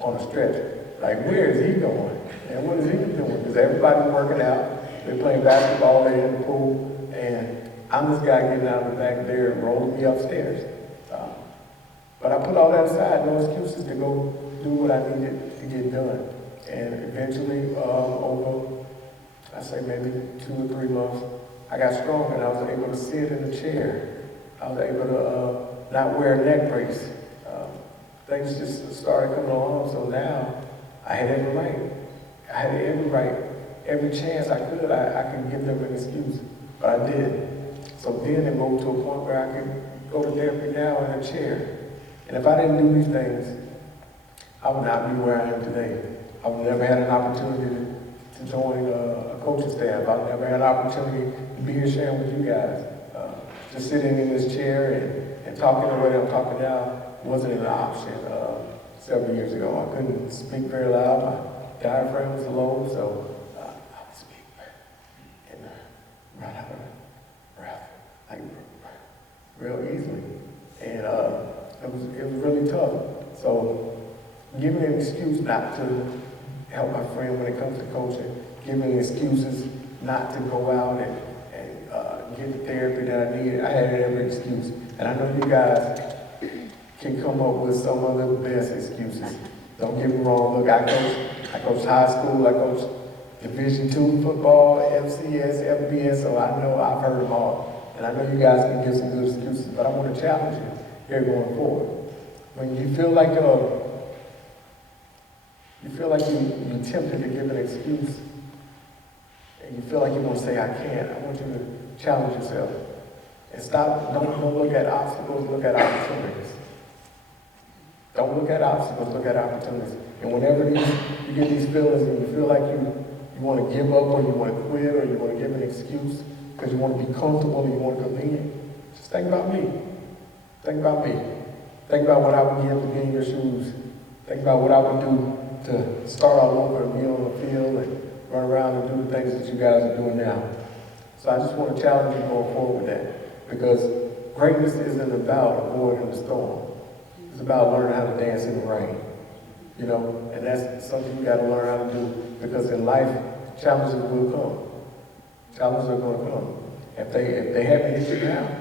on a stretcher. Like, where is he going? And what is he doing? Because everybody's working out. They're playing basketball, they're in the pool, and I'm this guy getting out of the back there and rolling me upstairs. But I put all that aside, no excuses to go do what I needed to get done. And eventually, over, I say maybe 2 or 3 months, I got stronger and I was able to sit in a chair. I was able to not wear a neck brace. Things just started coming along, so now I had every right. I had every right, every chance I could give them an excuse, but I did. So then it moved to a point where I could go to therapy now in a chair. And if I didn't do these things, I would not be where I am today. I would never had an opportunity to join a coaching staff. I would never had an opportunity to be here sharing with you guys. Just sitting in this chair and talking the way I'm talking now wasn't an option several years ago. I couldn't speak very loud. My diaphragm was low, so I would speak and right out of breath, like real easily. And it was really tough. So giving an excuse not to help my friend when it comes to coaching, giving excuses not to go out and get the therapy that I needed. I had every excuse. And I know you guys can come up with some of the best excuses. Don't get me wrong. Look, I coached high school, I coached Division II football, FCS, FBS, so I know I've heard them all. And I know you guys can give some good excuses, but I want to challenge you here going forward. When you feel like you're tempted to give an excuse, and you feel like you're going to say, I can't, I want you to challenge yourself. And stop, don't look at obstacles, look at opportunities. Don't look at obstacles, look at opportunities. And whenever you get these feelings and you feel like you want to give up or you want to quit or you want to give an excuse because you want to be comfortable or you want to convenient, just think about me. Think about me. Think about what I would give to be in your shoes. Think about what I would do to start all over and be on the field and run around and do the things that you guys are doing now. So I just want to challenge you going forward with that, because greatness isn't about avoiding the storm. It's about learning how to dance in the rain. You know, and that's something you got to learn how to do, because in life, challenges will come. Challenges are going to come. If they haven't hit you now,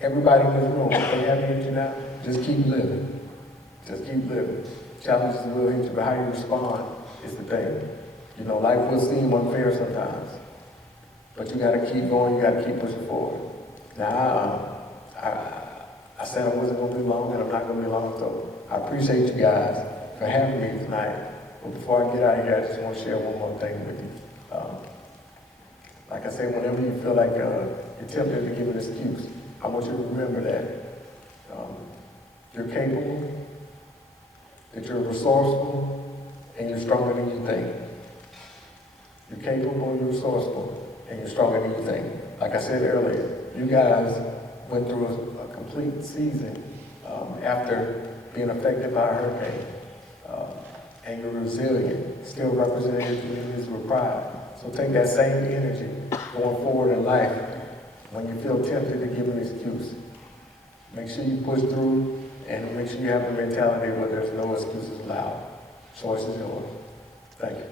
everybody in this room, if they haven't hit you now, just keep living. Just keep living. Challenges will hit you, but how you respond is the thing. You know, life will seem unfair sometimes, but you got to keep going. You got to keep pushing forward. Now, I said I wasn't going to be long, and I'm not going to be long, so I appreciate you guys for having me tonight. But before I get out of here, I just want to share one more thing with you. Like I said, whenever you feel like you're tempted to give an excuse, I want you to remember that you're capable, that you're resourceful, and you're stronger than you think. You're capable, you're resourceful, and you're stronger than you think. Like I said earlier, you guys went through a complete season after being affected by a hurricane. And you're resilient, still representing your communities with pride. So take that same energy going forward in life when you feel tempted to give an excuse. Make sure you push through and make sure you have the mentality where there's no excuses allowed. Choice is yours. Thank you.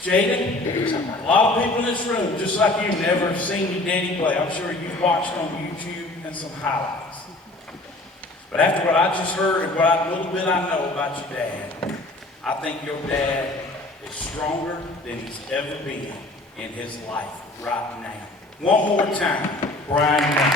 Jaden, a lot of people in this room, just like you, never seen your daddy play. I'm sure you've watched on YouTube and some highlights. But after what I just heard and what little bit I know about your dad, I think your dad is stronger than he's ever been in his life right now. One more time, Brian Mance.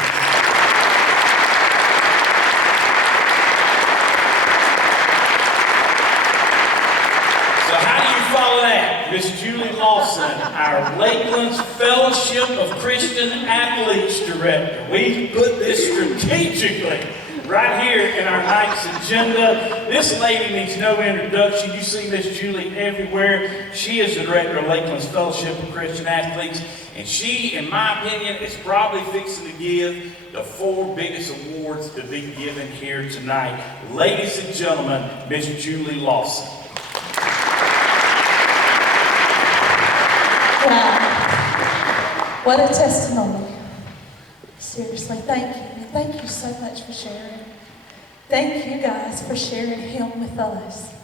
So how do you follow that? Miss Julie Lawson, our Lakelands Fellowship of Christian Athletes Director. We put this strategically right here in our night's agenda. This lady needs no introduction. You see Miss Julie everywhere. She is the director of Lakelands Fellowship of Christian Athletes, and she, in my opinion, is probably fixing to give the 4 biggest awards to be given here tonight. Ladies and gentlemen, Miss Julie Lawson. Wow. What a testimony. Seriously, thank you. And thank you so much for sharing. Thank you guys for sharing him with us.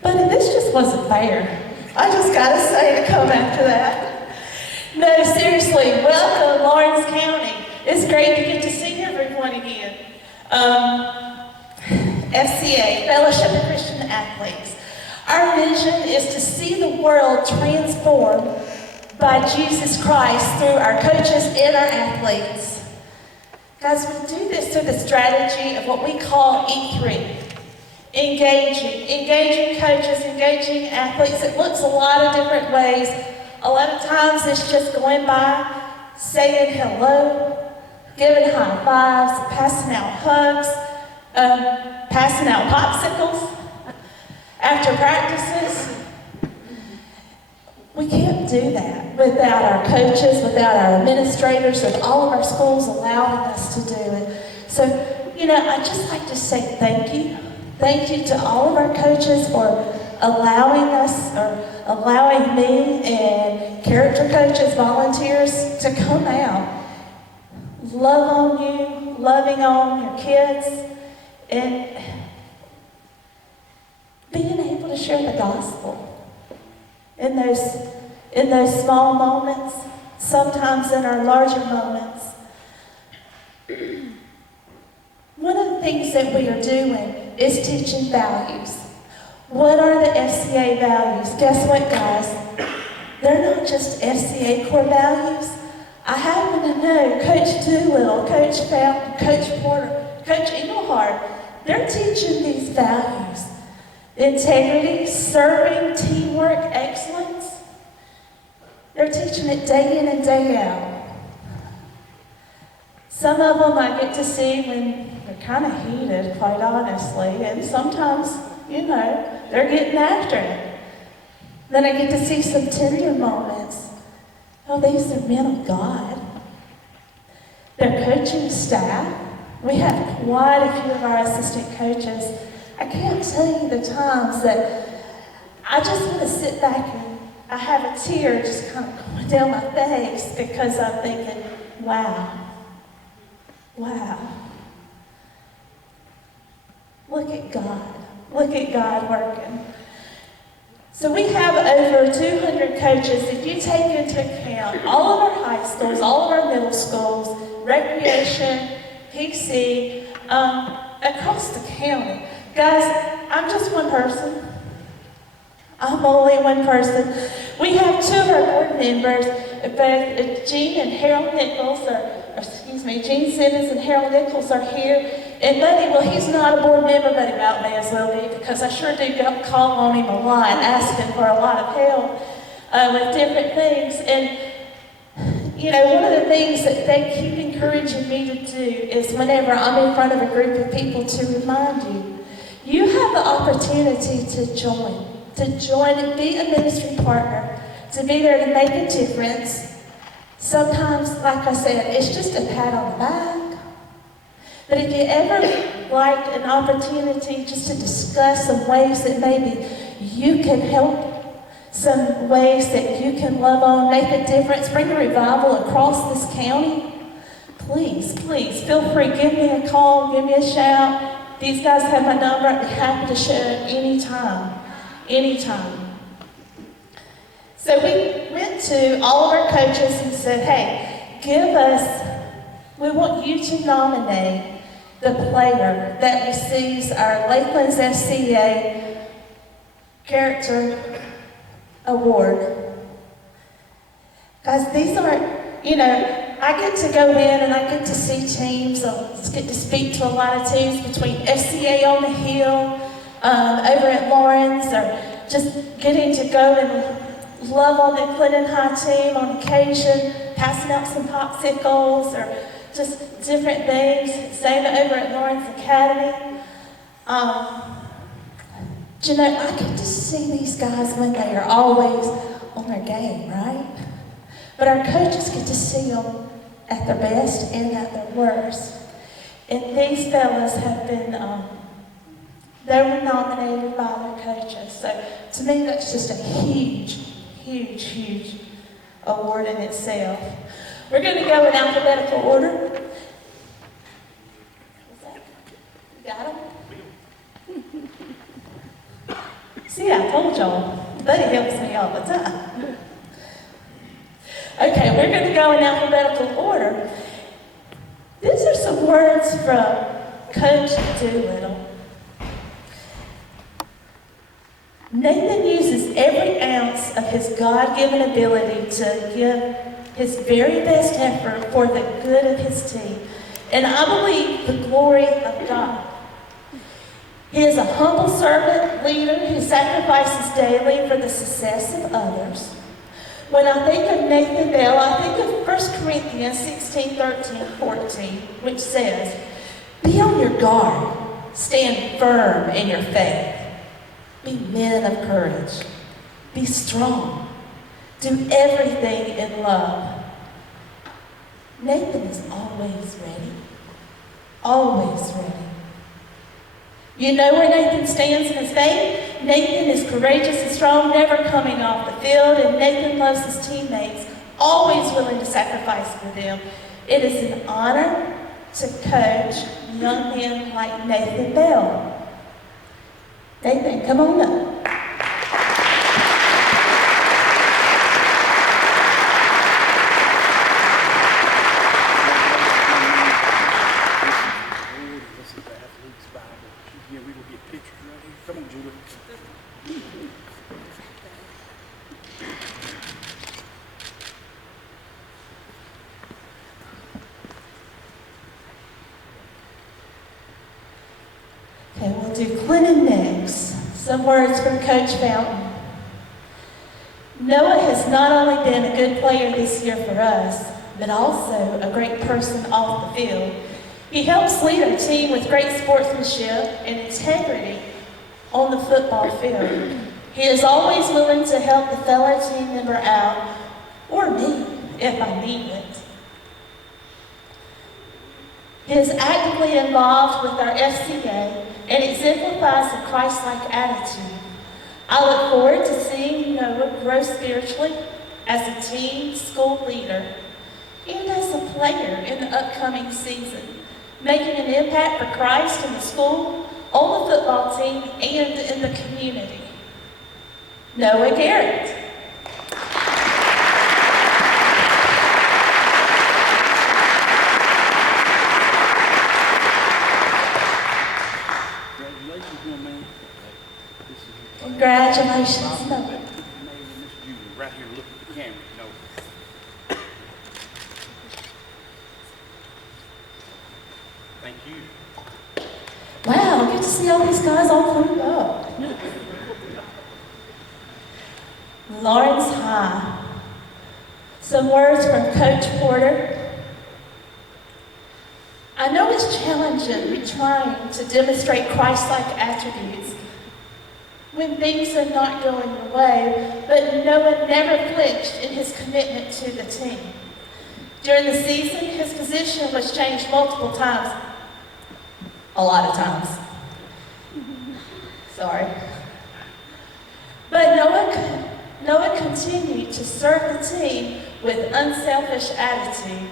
But this just wasn't fair. I just gotta say to come after that. No, seriously, welcome Lawrence County. It's great to get to see everyone again. FCA, Fellowship of Christian Athletes. Our vision is to see the world transformed by Jesus Christ through our coaches and our athletes. Guys, we do this through the strategy of what we call E3. Engaging coaches, engaging athletes. It looks a lot of different ways. A lot of times it's just going by, saying hello, giving high fives, passing out hugs, passing out popsicles after practices. We can't do that without our coaches, without our administrators, with all of our schools allowing us to do it. So, I'd just like to say thank you. Thank you to all of our coaches for allowing us, or allowing me and character coaches, volunteers to come out, love on you, loving on your kids, and being able to share the gospel in those small moments, sometimes in our larger moments. One of the things that we are doing is teaching values. What are the FCA values? Guess what, guys? They're not just FCA core values. I happen to know Coach Doolittle, Coach Fountain, Coach Porter, Coach Engelhardt, they're teaching these values. Integrity, serving, teamwork, excellence. They're teaching it day in and day out. Some of them I get to see when they're kind of heated, quite honestly, and sometimes, they're getting after it. Then I get to see some tender moments. Oh, these are men of God. Their coaching staff. We have quite a few of our assistant coaches. I can't tell you the times that I just want to sit back and I have a tear just kind of going down my face because I'm thinking, wow. Look at God. Look at God working. So we have over 200 coaches. If you take into account all of our high schools, all of our middle schools, recreation, PC, across the county. Guys, I'm just one person. I'm only one person. We have 2 of our board members, both Gene and Harold Nichols are Gene Simmons and Harold Nichols are here. And Buddy, well, he's not a board member, but he about may as well be, because I sure do call on him a lot, asking for a lot of help with different things. And, you know, one of the things that they keep encouraging me to do is whenever I'm in front of a group of people to remind you, you have the opportunity to join and be a ministry partner, to be there to make a difference. Sometimes, like I said, it's just a pat on the back. But if you ever like an opportunity just to discuss some ways that maybe you can help, some ways that you can love on, make a difference, bring a revival across this county, please feel free. Give me a call, give me a shout. These guys have my number. I'd be happy to share it anytime. So we went to all of our coaches and said, hey, we want you to nominate the player that receives our Lakelands FCA Character Award. Guys, these aren't, you know, I get to go in and I get to see teams, I get to speak to a lot of teams between FCA on the Hill, over at Lawrence, or just getting to go and love on the Clinton High team on occasion, passing out some popsicles or just different things, same over at Lawrence Academy. You know, I get to see these guys when they are always on their game, right? But our coaches get to see them at their best and at their worst. And these fellas have been, they were nominated by their coaches. So to me, that's just a huge award in itself. We're going to go in alphabetical order. You got them? See, I told y'all, Buddy helps me all the time. Okay, we're going to go in alphabetical order. These are some words from Coach Doolittle. Nathan uses every ounce of his God-given ability to give his very best effort for the good of his team, and I believe the glory of God. He is a humble servant leader who sacrifices daily for the success of others. When I think of Nathan Bell, I think of 1 Corinthians 16, 13, 14, which says, "Be on your guard, stand firm in your faith. Be men of courage. Be strong. Do everything in love." Nathan is always ready. Always ready. You know where Nathan stands in his faith? Nathan is courageous and strong, never coming off the field, and Nathan loves his teammates, always willing to sacrifice for them. It is an honor to coach young men like Nathan Bell. Nathan, come on up. Okay, we'll do Clinton next. Some words from Coach Fountain. Noah has not only been a good player this year for us, but also a great person off the field. He helps lead our team with great sportsmanship and integrity on the football field. He is always willing to help the fellow team member out, or me, if I need it. He is actively involved with our FCA and exemplifies a Christ-like attitude. I look forward to seeing Noah grow spiritually as a team school leader and as a player in the upcoming season, making an impact for Christ in the school, on the football team, and in the community. Noah Garrett. Congratulations, Noah. Right here, look at the camera, see all these guys all cleaned up. Lawrence High. Some words from Coach Porter. I know it's challenging trying to demonstrate Christ-like attributes when things are not going your way, but Noah never flinched in his commitment to the team. During the season, his position was changed multiple times. A lot of times. Sorry. But Noah continued to serve the team with unselfish attitude.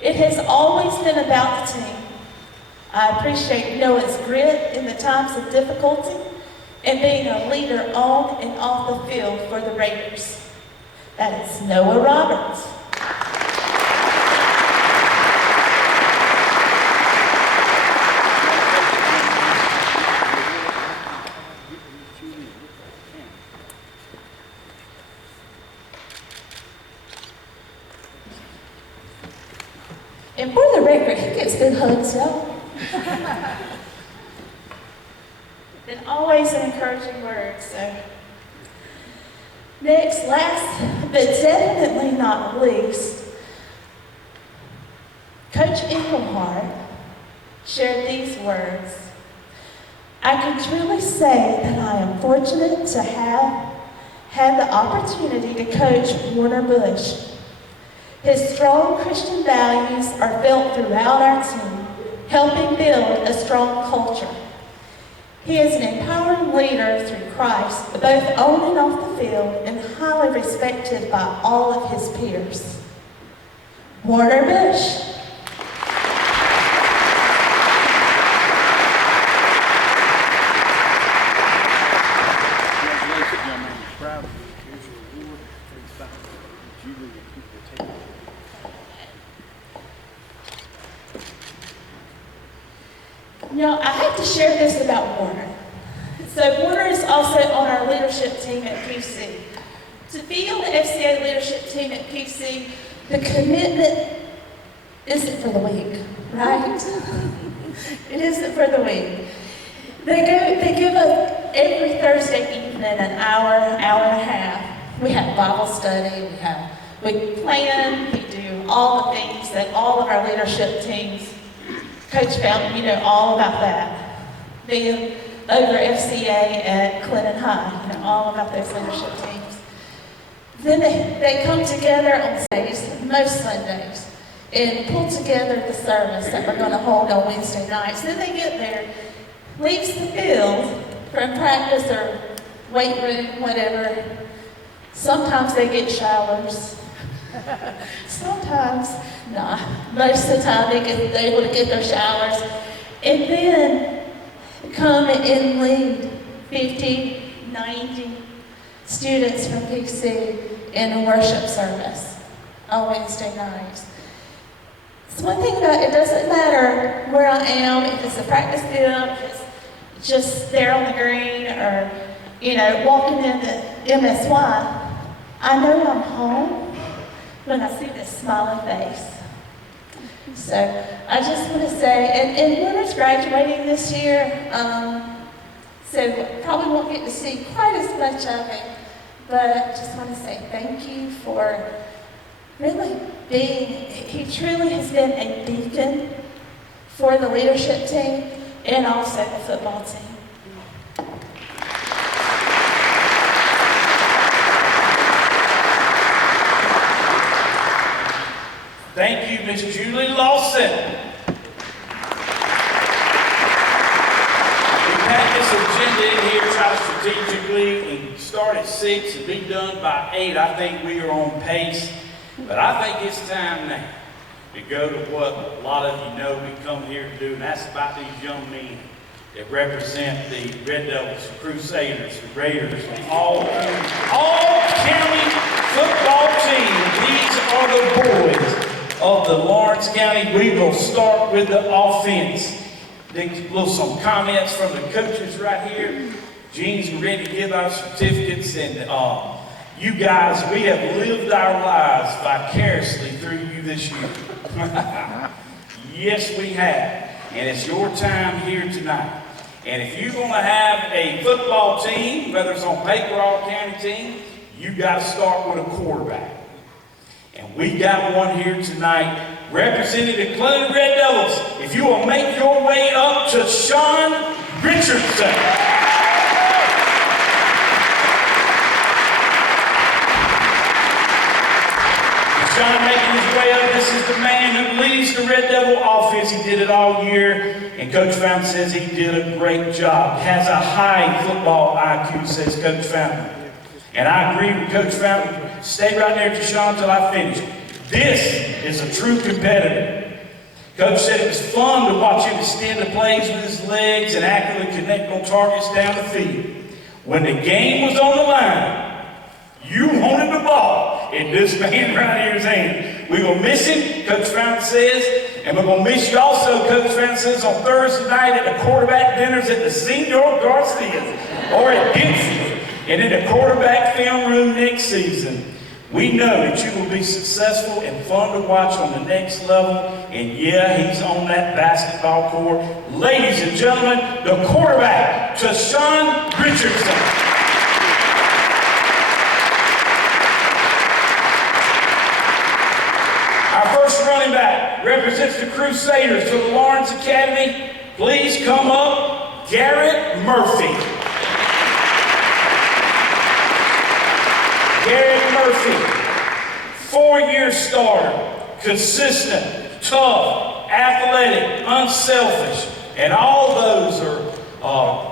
It has always been about the team. I appreciate Noah's grit in the times of difficulty and being a leader on and off the field for the Raiders. That is Noah Roberts. And for the record, he gets good hugs, y'all. And always an encouraging word, so. Next, last, but definitely not least, Coach Engelhardt shared these words. I can truly say that I am fortunate to have had the opportunity to coach Warner Bush. His strong Christian values are felt throughout our team, helping build a strong culture. He is an empowering leader through Christ, both on and off the field, and highly respected by all of his peers. Warner Bush. Congratulations, young man. Proud of you. Here's your award. It's back. Julie, you take it. Now, I have to share this about Warner. So Warner is also on our leadership team at PC. To be on the FCA leadership team at PC, the commitment isn't for the weak, right? It isn't for the weak. They give us every Thursday evening an hour and a half. We have Bible study, we plan, we do all the things that all of our leadership teams. Coach Fountain, you know all about that. Being over FCA at Clinton High, you know all about those leadership teams. Then they come together on Sundays, most Sundays, and pull together the service that we're going to hold on Wednesday nights. Then they get there, leaves the field from practice or weight room, whatever. Sometimes they get showers. Sometimes, nah. Most of the time they're able to get their showers. And then come and lead 50, 90 students from PC in a worship service on Wednesday nights. So one thing about it, doesn't matter where I am, if it's a practice field, if it's just there on the green, or, you know, walking into MSY, I know I'm home when I see this smiling face. So I just want to say, and Warner's graduating this year, so probably won't get to see quite as much of it, but just want to say thank you for really he truly has been a beacon for the leadership team and also the football team. Thank you, Miss Julie Lawson. We had this agenda in here, try to strategically, and start at 6 and be done by 8. I think we are on pace, but I think it's time now to go to what a lot of you know we come here to do, and that's about these young men that represent the Red Devils, the Crusaders, the Raiders, and all county football team. These are the boys of the Lawrence County. We will start with the offense. Some comments from the coaches right here. Gene's ready to give our certificates, and you guys, we have lived our lives vicariously through you this year. Yes, we have. And it's your time here tonight. And if you're going to have a football team, whether it's on paper or all-county team, you got to start with a quarterback. And we got one here tonight representing the Cleveland Red Devils. If you will make your way up to Tushawan Richardson. Sean making his way up. This is the man who leads the Red Devil offense. He did it all year, and Coach Fountain says he did a great job. Has a high football IQ, says Coach Fountain. And I agree with Coach Fountain. Stay right there, Tushawan, until I finish. This is a true competitor. Coach said it was fun to watch him extend the plays with his legs and accurately connect on targets down the field. When the game was on the line, you wanted the ball in this man right here's hand. We will miss him, Coach Fountain says, and we're going to miss you also, Coach Fountain says, on Thursday night at the quarterback dinners at the Senior Garcia or at Dixie, and in the quarterback film room next season. We know that you will be successful and fun to watch on the next level, and yeah, he's on that basketball court. Ladies and gentlemen, the quarterback, Tushawan Richardson. Our first running back represents the Crusaders to the Lawrence Academy. Please come up, Garrett Murphy. Garrett Murphy, 4-year starter, consistent, tough, athletic, unselfish, and all those are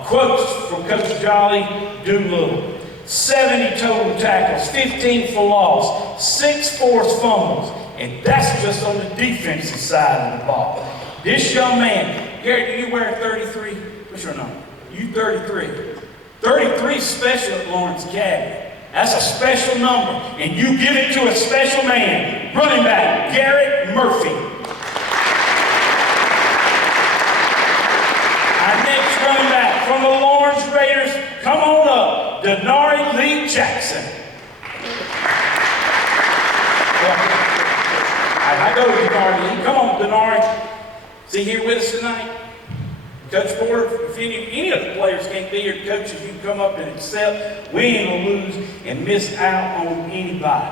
quotes from Coach Jolly Doolittle. 70 total tackles, 15 for loss, 6 forced fumbles. And that's just on the defensive side of the ball. This young man, Garrett, do you wear 33? What's your number? You 33. 33 special at Lawrence Academy. That's a special number. And you give it to a special man. Running back, Garrett Murphy. Our next running back from the Lawrence Raiders, come on up, Denari Lee Jackson. I go to Denari. Come on, Denari. Is he here with us tonight? Coach Porter, if any of the players can't be here, coaches, you can come up and accept. We ain't gonna lose and miss out on anybody.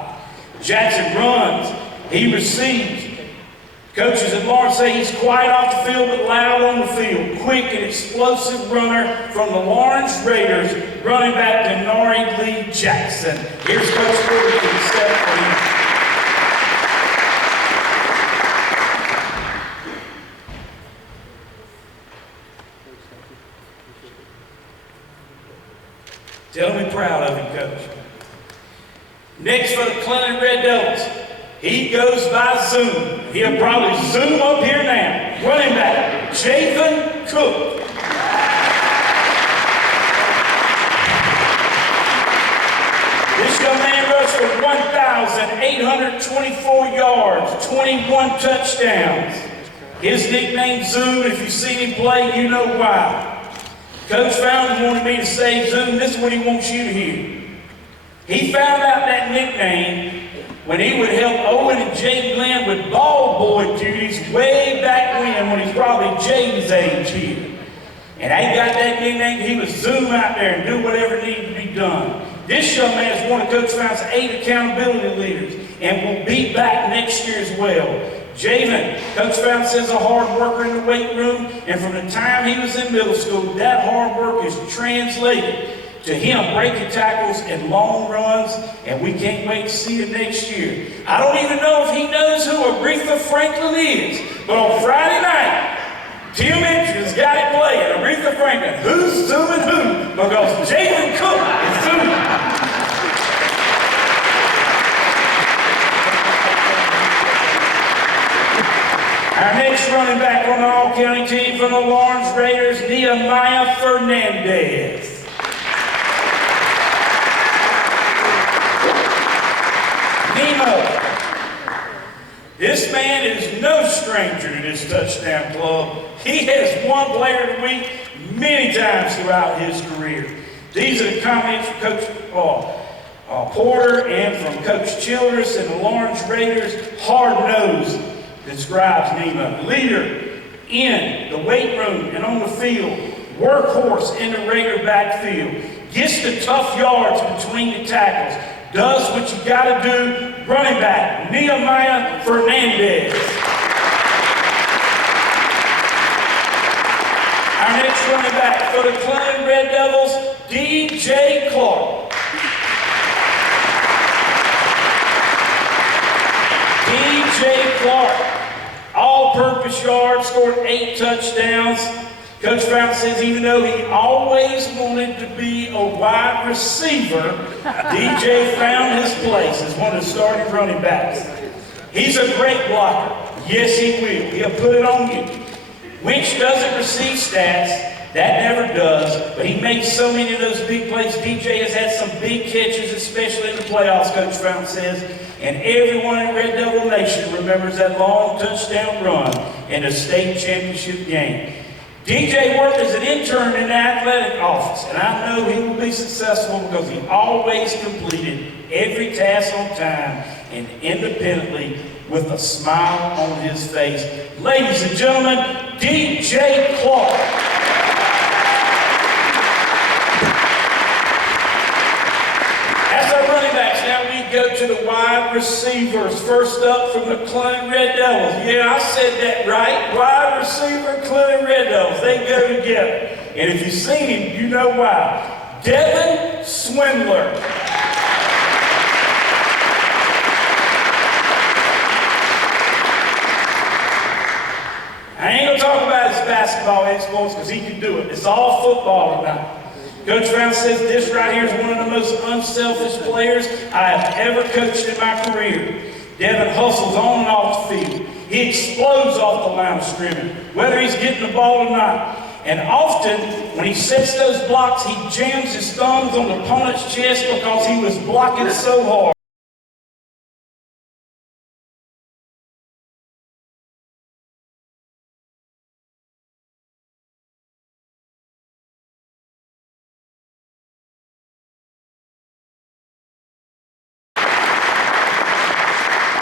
Jackson runs. He receives. Coaches at Lawrence say he's quiet off the field but loud on the field. Quick and explosive runner from the Lawrence Raiders, running back Denari Lee Jackson. Here's Coach Porter to accept for him. Tell me proud of him, Coach. Next for the Cleveland Red Devils, he goes by Zoom. He'll probably zoom up here now. Running back, Javen Cook. This young man rushed for 1,824 yards, 21 touchdowns. His nickname Zoom, if you've seen him play, you know why. Coach Fountain wanted me to say, Zoom, this is what he wants you to hear. He found out that nickname when he would help Owen and Jay Glenn with ball boy duties way back when he's probably Jay's age here. And they got that nickname, he would zoom out there and do whatever needed to be done. This young man is one of Coach Fountain's 8 accountability leaders and will be back next year as well. Javen, Coach Fountain says, a hard worker in the weight room, and from the time he was in middle school, that hard work is translated to him breaking tackles and long runs, and we can't wait to see him next year. I don't even know if he knows who Aretha Franklin is, but on Friday night, Tim Mitchell's got it playing, Aretha Franklin. Who's zooming who? Because Javen Cook is zooming. Our next running back on the all-county team from the Lawrence Raiders, Nehemiah Fernandez. Nemo. This man is no stranger to this touchdown club. He has won Player of the Week many times throughout his career. These are the comments from Coach Porter and from Coach Childress and the Lawrence Raiders. Hard-nosed describes Nemo. Leader in the weight room and on the field. workhorse in the regular backfield, gets the tough yards between the tackles, does what you gotta do. Running back, Nehemiah Fernandez. Our next running back for the Clinton Red Devils, DJ Clark. DJ Clark, all-purpose yards, scored 8 touchdowns. Coach Fountain says even though he always wanted to be a wide receiver, DJ found his place as one of the starting running backs. He's a great blocker. Yes, he will. He'll put it on you. Winch doesn't receive stats. That never does. But he makes so many of those big plays. DJ has had some big catches, especially in the playoffs, Coach Fountain says. And everyone in Red Devil Nation remembers that long touchdown run in the state championship game. DJ worked as an intern in the athletic office, and I know he will be successful because he always completed every task on time and independently with a smile on his face. Ladies and gentlemen, DJ Clark. That's our running backs. Now we go to the wide receivers. First up from the Clinton Red Devils. Yeah, I said that right. Wide receiver, Clinton Red Devils. They go together. And if you've seen him, you know why. Devin Swindler. I ain't going to talk about his basketball exploits because he can do it. It's all football tonight. Coach Brown says this right here is one of the most unselfish players I have ever coached in my career. Devin hustles on and off the field. He explodes off the line of scrimmage, whether he's getting the ball or not. And often, when he sets those blocks, he jams his thumbs on the opponent's chest because he was blocking so hard.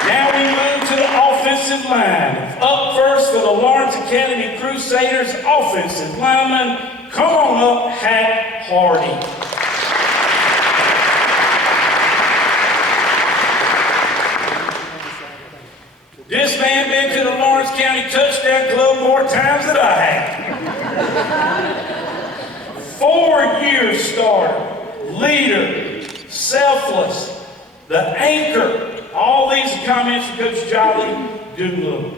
Now we move to the offensive line. Up first for the Lawrence Academy Crusaders offensive lineman, come on up, Hack Hardy. This man been to the Lawrence County Touchdown Club more times than I have. 4-year starter, leader, selfless, the anchor. All these comments from Coach Jolly Doolittle.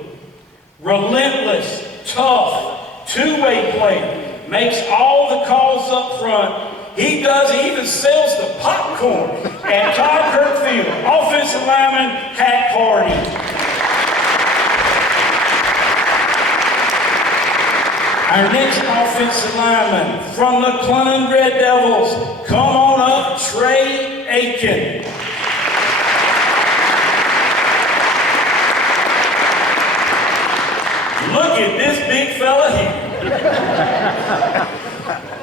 Relentless, tough, two-way player. Makes all the calls up front. He even sells the popcorn at Todd Kirkfield. Offensive lineman, Hack Hardy. Our next offensive lineman from the Clinton Red Devils. Come on up, Trey Aiken. Look at this big fella here.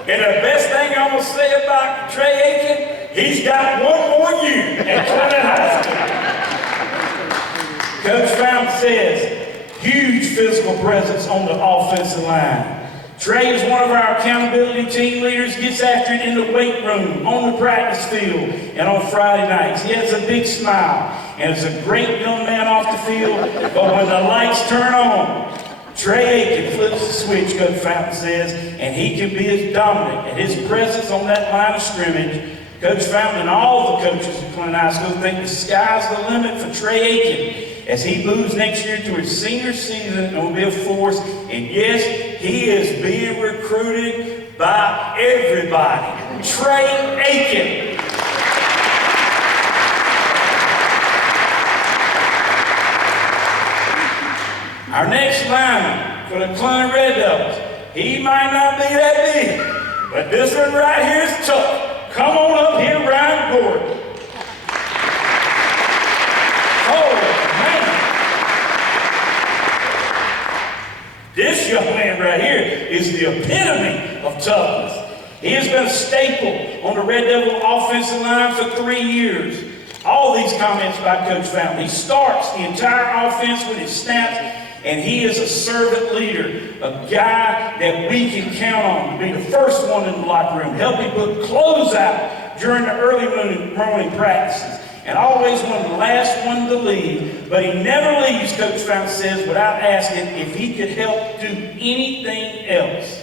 And the best thing I'm going to say about Trey Aiken, he's got one more year at Clinton High School. Coach Fountain says, huge physical presence on the offensive line. Trey is one of our accountability team leaders, gets after it in the weight room, on the practice field, and on Friday nights. He has a big smile, and is a great young man off the field, but when the lights turn on, Trey Aiken flips the switch, Coach Fountain says, and he can be as dominant. And his presence on that line of scrimmage, Coach Fountain and all the coaches at Clinton High School think the sky's the limit for Trey Aiken as he moves next year to his senior season and will be a force. And yes, he is being recruited by everybody. Trey Aiken. Our next lineman for the Clinton Red Devils, he might not be that big, but this one right here is tough. Come on up here, Ryan Gordon. Oh, man. This young man right here is the epitome of toughness. He has been a staple on the Red Devil offensive line for 3 years. All these comments by Coach Fountain. He starts the entire offense with his snaps. And he is a servant leader, a guy that we can count on to be the first one in the locker room, helping put clothes out during the early morning practices, and always one of the last one to leave. But he never leaves, Coach Fountain says, without asking if he could help do anything else.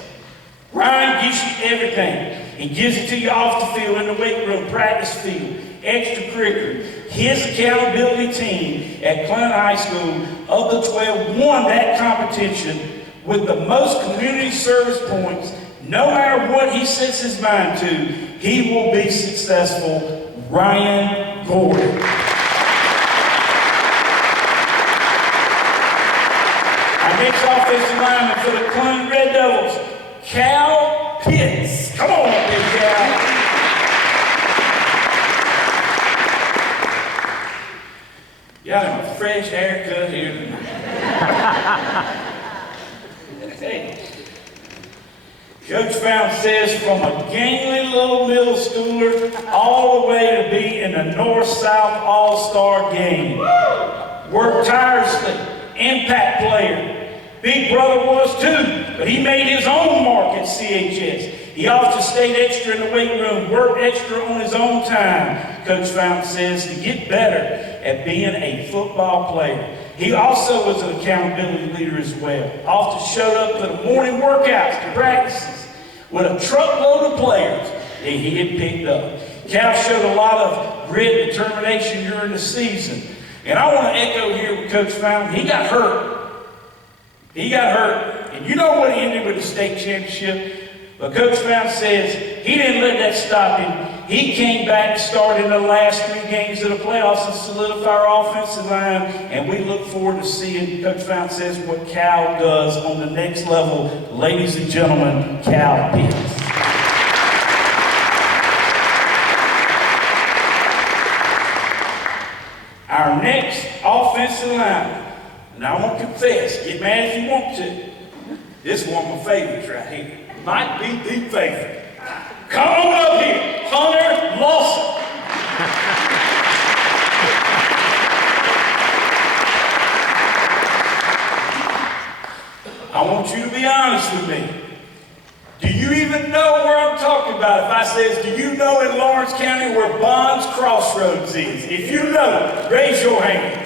Ryan gives you everything. He gives it to you off the field, in the weight room, practice field, extracurricular. His accountability team at Clinton High School of the 12 won that competition with the most community service points. No matter what he sets his mind to, he will be successful. Ryan Gordon. Our next offensive lineman for the Clinton Red Devils, Cal Pitts. Come on, big Cal. Got him a fresh haircut here tonight. Hey. Coach Fountain says from a gangly little middle schooler all the way to be in the North-South All-Star game. Worked tirelessly, impact player. Big brother was too, but he made his own mark at CHS. He often stayed extra in the weight room, worked extra on his own time, Coach Fountain says, to get better at being a football player. He also was an accountability leader as well. Often showed up for the morning workouts and practices with a truckload of players that he had picked up. Cal showed a lot of grit and determination during the season. And I want to echo here with Coach Fountain. He got hurt. He got hurt. And you know what he ended with the state championship? But Coach Fountain says he didn't let that stop him. He came back and started the last 3 games of the playoffs and solidified our offensive line. And we look forward to seeing, Coach Fountain says, what Cal does on the next level. Ladies and gentlemen, Cal Pitts. Our next offensive lineman, and I won't confess, get mad if you want to. This is one of my favorites right here. Might be the favorite. Come on up here, Hunter Lawson. I want you to be honest with me. Do you even know where I'm talking about? If I says, do you know in Lawrence County where Bonds Crossroads is? If you know, raise your hand.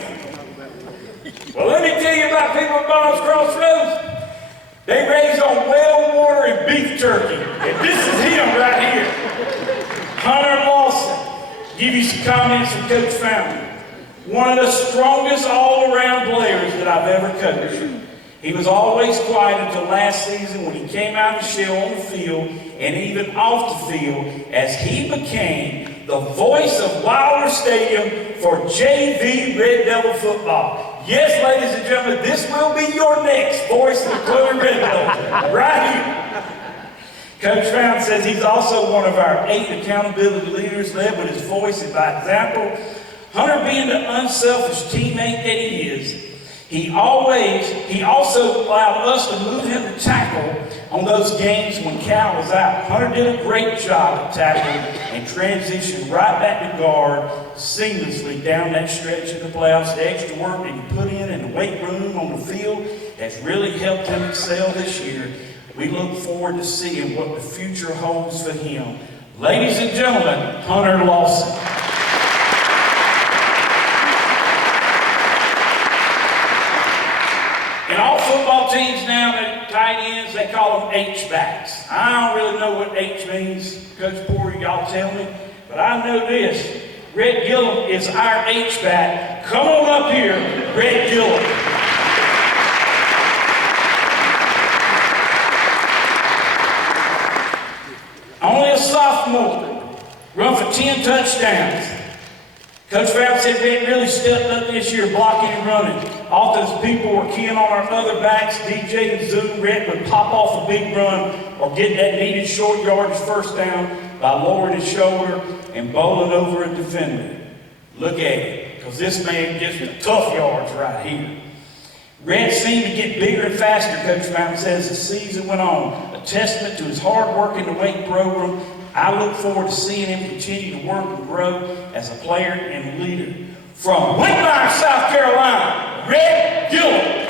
Well, let me tell you about people at Bonds Crossroads. They raise on well water and beef jerky. And this is him right here. Hunter Lawson. Give you some comments from Coach Fountain. One of the strongest all-around players that I've ever coached. He was always quiet until last season when he came out of the shell on the field and even off the field as he became the voice of Wilder Stadium for JV Red Devil football. Yes, ladies and gentlemen, this will be your next voice of the Clinton Red Devils, right here. Coach Fountain says he's also one of our 8 accountability leaders, led with his voice and by example. Hunter being the unselfish teammate that he is, he also allowed us to move him to tackle on those games when Cal was out. Hunter did a great job at tackling and transitioned right back to guard seamlessly down that stretch of the playoffs. The extra work that he put in the weight room on the field has really helped him excel this year. We look forward to seeing what the future holds for him. Ladies and gentlemen, Hunter Lawson. In all football teams now, the tight ends, they call them H-backs. I don't really know what H means. Coach Porter, y'all tell me. But I know this. Red Gillum is our H-back. Come on up here, Red Gillum. Only a sophomore. Run for 10 touchdowns. Coach Fountain said Red really stepped up this year blocking and running. Often as people were keying on our other backs, DJ and Zoom, Red would pop off a big run or get that needed short yardage first down by lowering his shoulder and bowling over a defender. Look at it, because this man gets the tough yards right here. Red seemed to get bigger and faster, Coach Fountain says, as the season went on. A testament to his hard work in the weight program. I look forward to seeing him continue to work and grow as a player and leader. From Whitmire, South Carolina, Red Gillum.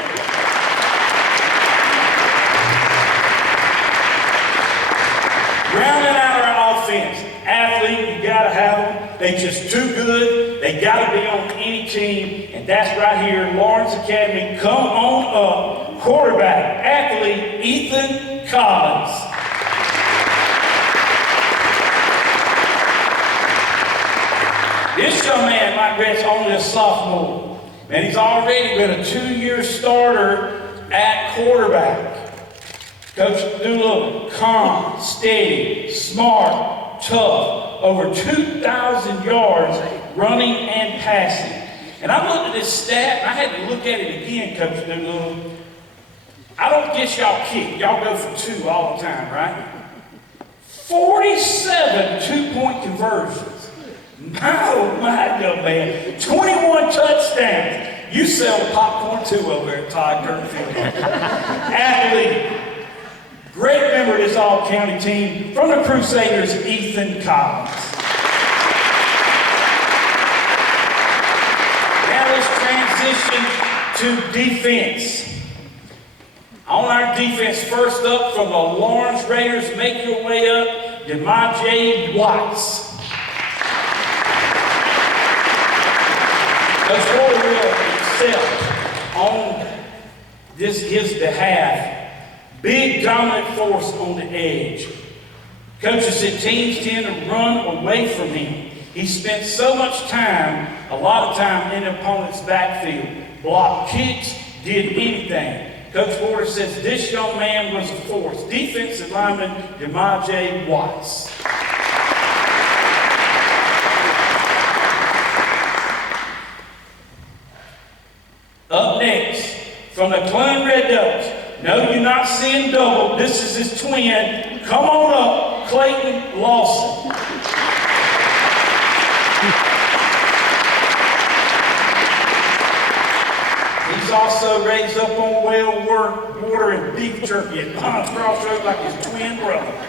Rounding out our offense, athlete, you gotta have them. They just too good. They gotta be on any team, and that's right here, Lawrence Academy. Come on up, quarterback, athlete, Ethan Collins. This young man, Mike Garrett's only a sophomore, and he's already been a 2-year starter at quarterback. Coach Doolittle, calm, steady, smart, tough, over 2,000 yards running and passing. And I looked at this stat, and I had to look at it again, Coach Doolittle. I don't guess y'all kick. Y'all go for 2 all the time, right? 47 two-point conversions. Oh my, young man. 21 touchdowns. You sell the popcorn too over there at Todd Kirkfield. Athlete. Great member of this all-county team from the Crusaders, Ethan Collins. Now let's transition to defense. On our defense, first up from the Lawrence Raiders, make your way up, DeMajay Watts. Coach Floyd will excel on his behalf. Big dominant force on the edge. Coaches said teams tend to run away from him. He spent so much time, a lot of time in the opponent's backfield. Blocked kicks, did anything. Coach Porter says this young man was a force. Defensive lineman DeMajay Watts. Up next, from the Cleveland Red Devils. No, you're not seeing double. This is his twin. Come on up, Clayton Lawson. He's also raised up on well water and beef jerky at Bonner's Crossroads like his twin brother.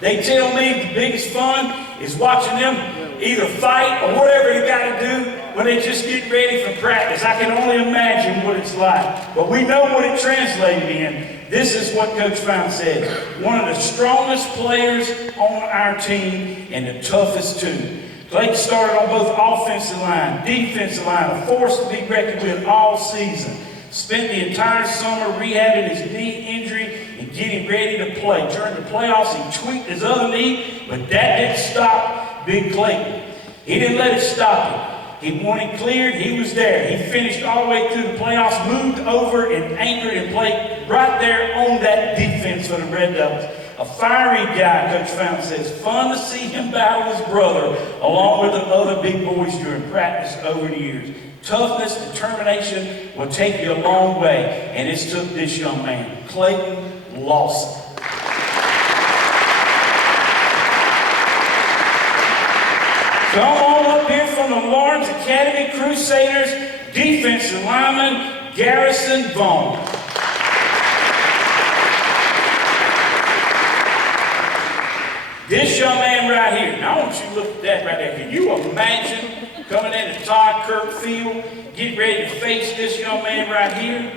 They tell me the biggest fun is watching them either fight or whatever they got to do when they just get ready for practice. I can only imagine what it's like. But we know what it translated in. This is what Coach Fine said. One of the strongest players on our team and the toughest too. Clayton started on both offensive line, defensive line, a force to be reckoned with all season. Spent the entire summer rehabbing his knee injury and getting ready to play. During the playoffs, he tweaked his other knee, but that didn't stop Big Clayton. He didn't let it stop him. He wanted cleared, he was there. He finished all the way through the playoffs, moved over and anchored and played right there on that defense for the Red Devils. A fiery guy, Coach Fountain says. Fun to see him battle his brother along with the other big boys during practice over the years. Toughness, determination will take you a long way, and it's took this young man, Clayton Lawson. Come on up here from the Lawrence Academy Crusaders, defensive lineman, Garrett Vaughn. This young man right here, now I want you to look at that right there. Can you imagine coming into Todd Kirkfield, getting ready to face this young man right here?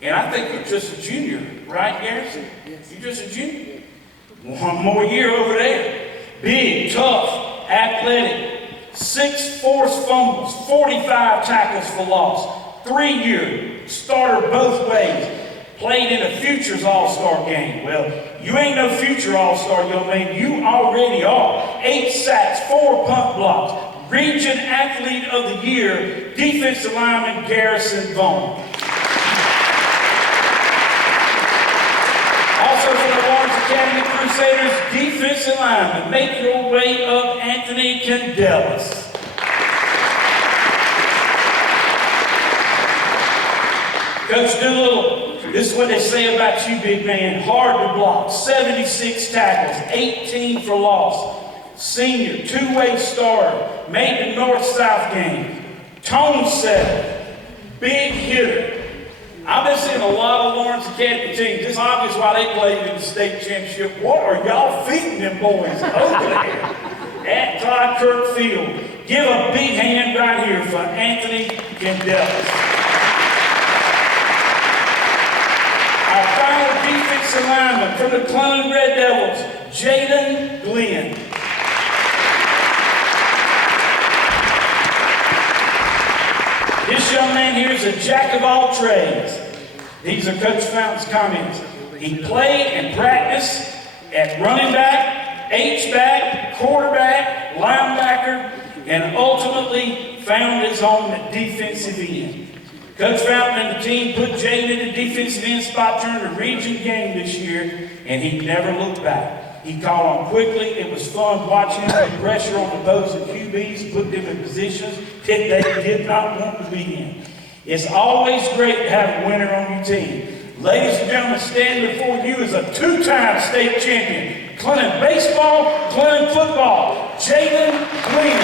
And I think you're just a junior, right, Garrison? You're just a junior. One more year over there. Big, tough, athletic, 6 forced fumbles, 45 tackles for loss, 3-year starter both ways. Played in a Futures All-Star game. Well, you ain't no future All-Star, young man. You already are. 8 sacks, 4 punt blocks. Region Athlete of the Year, defensive lineman Garrett Vaughn. Also for the Lawrence Academy Crusaders, defensive lineman. Make your way up, Anthony Candelas. Coach Doolittle, this is what they say about you, big man. Hard to block, 76 tackles, 18 for loss. Senior, 2-way starter, made the North-South game. Tone setter, big hitter. I've been seeing a lot of Lawrence Academy teams. It's obvious why they played in the state championship. What are y'all feeding them boys over there at Todd Kirkfield? Give a big hand right here for Anthony Candelas. Our final defensive defensive lineman from the Cleveland Red Devils, Jaden Glenn. This young man here is a jack of all trades. These are Coach Fountain's comments. He played and practiced at running back, H-back, quarterback, linebacker, and ultimately found his home at defensive end. Coach Fountain and the team put Jaden in the defensive end spot during the region game this year, and he never looked back. He caught on quickly. It was fun watching him put pressure on the opposing QBs, put them in positions that they did not want to be in. It's always great to have a winner on your team. Ladies and gentlemen, standing before you is a two-time state champion, Clinton baseball, Clinton football, Jaden Glenn.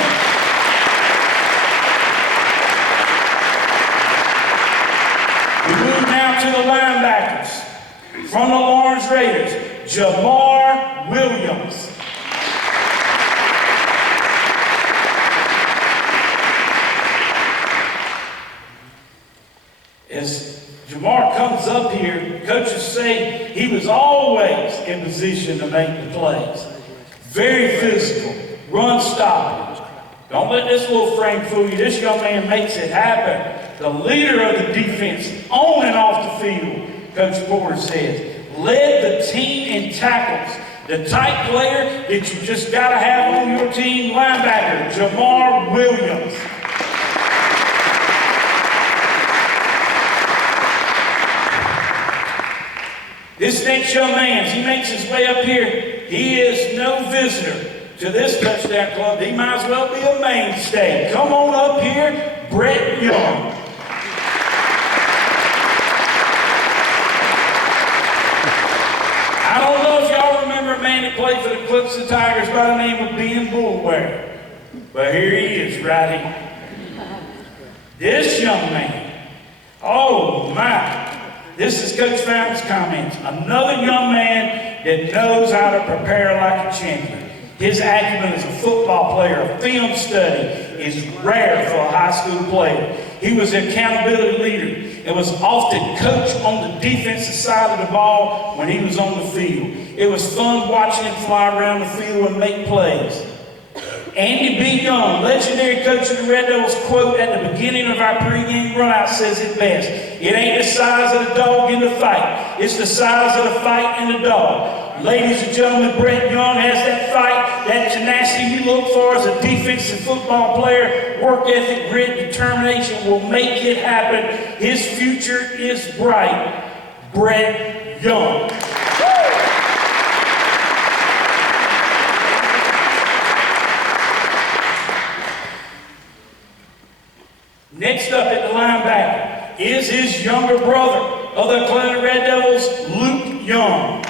We move now to the linebackers. From the Lawrence Raiders, Jamar Williams. As Jamar comes up here, coaches say he was always in position to make the plays. Very physical, run stopping. Don't let this little frame fool you. This young man makes it happen. The leader of the defense on and off the field, Coach Porter says, led the team in tackles. The type player that you just got to have on your team, linebacker, Jamar Williams. This next young man, as he makes his way up here, he is no visitor to this touchdown club. He might as well be a mainstay. Come on up here, Brett Young. I don't know if y'all remember a man that played for the Clemson Tigers by the name of Ben Bullware, but here he is right here. This young man, oh my. This is Coach Fountain's comments. Another young man that knows how to prepare like a champion. His acumen as a football player, a film study, is rare for a high school player. He was an accountability leader and was often coach on the defensive side of the ball when he was on the field. It was fun watching him fly around the field and make plays. Andy B. Young, legendary coach of the Red Devils, quote at the beginning of our pregame runout says it best. It ain't the size of the dog in the fight. It's the size of the fight in the dog. Ladies and gentlemen, Brett Young has that fight, that tenacity you look for as a defensive football player. Work ethic, grit, determination will make it happen. His future is bright. Brett Young. Next up at the linebacker is his younger brother of the Cleveland Red Devils, Luke Young.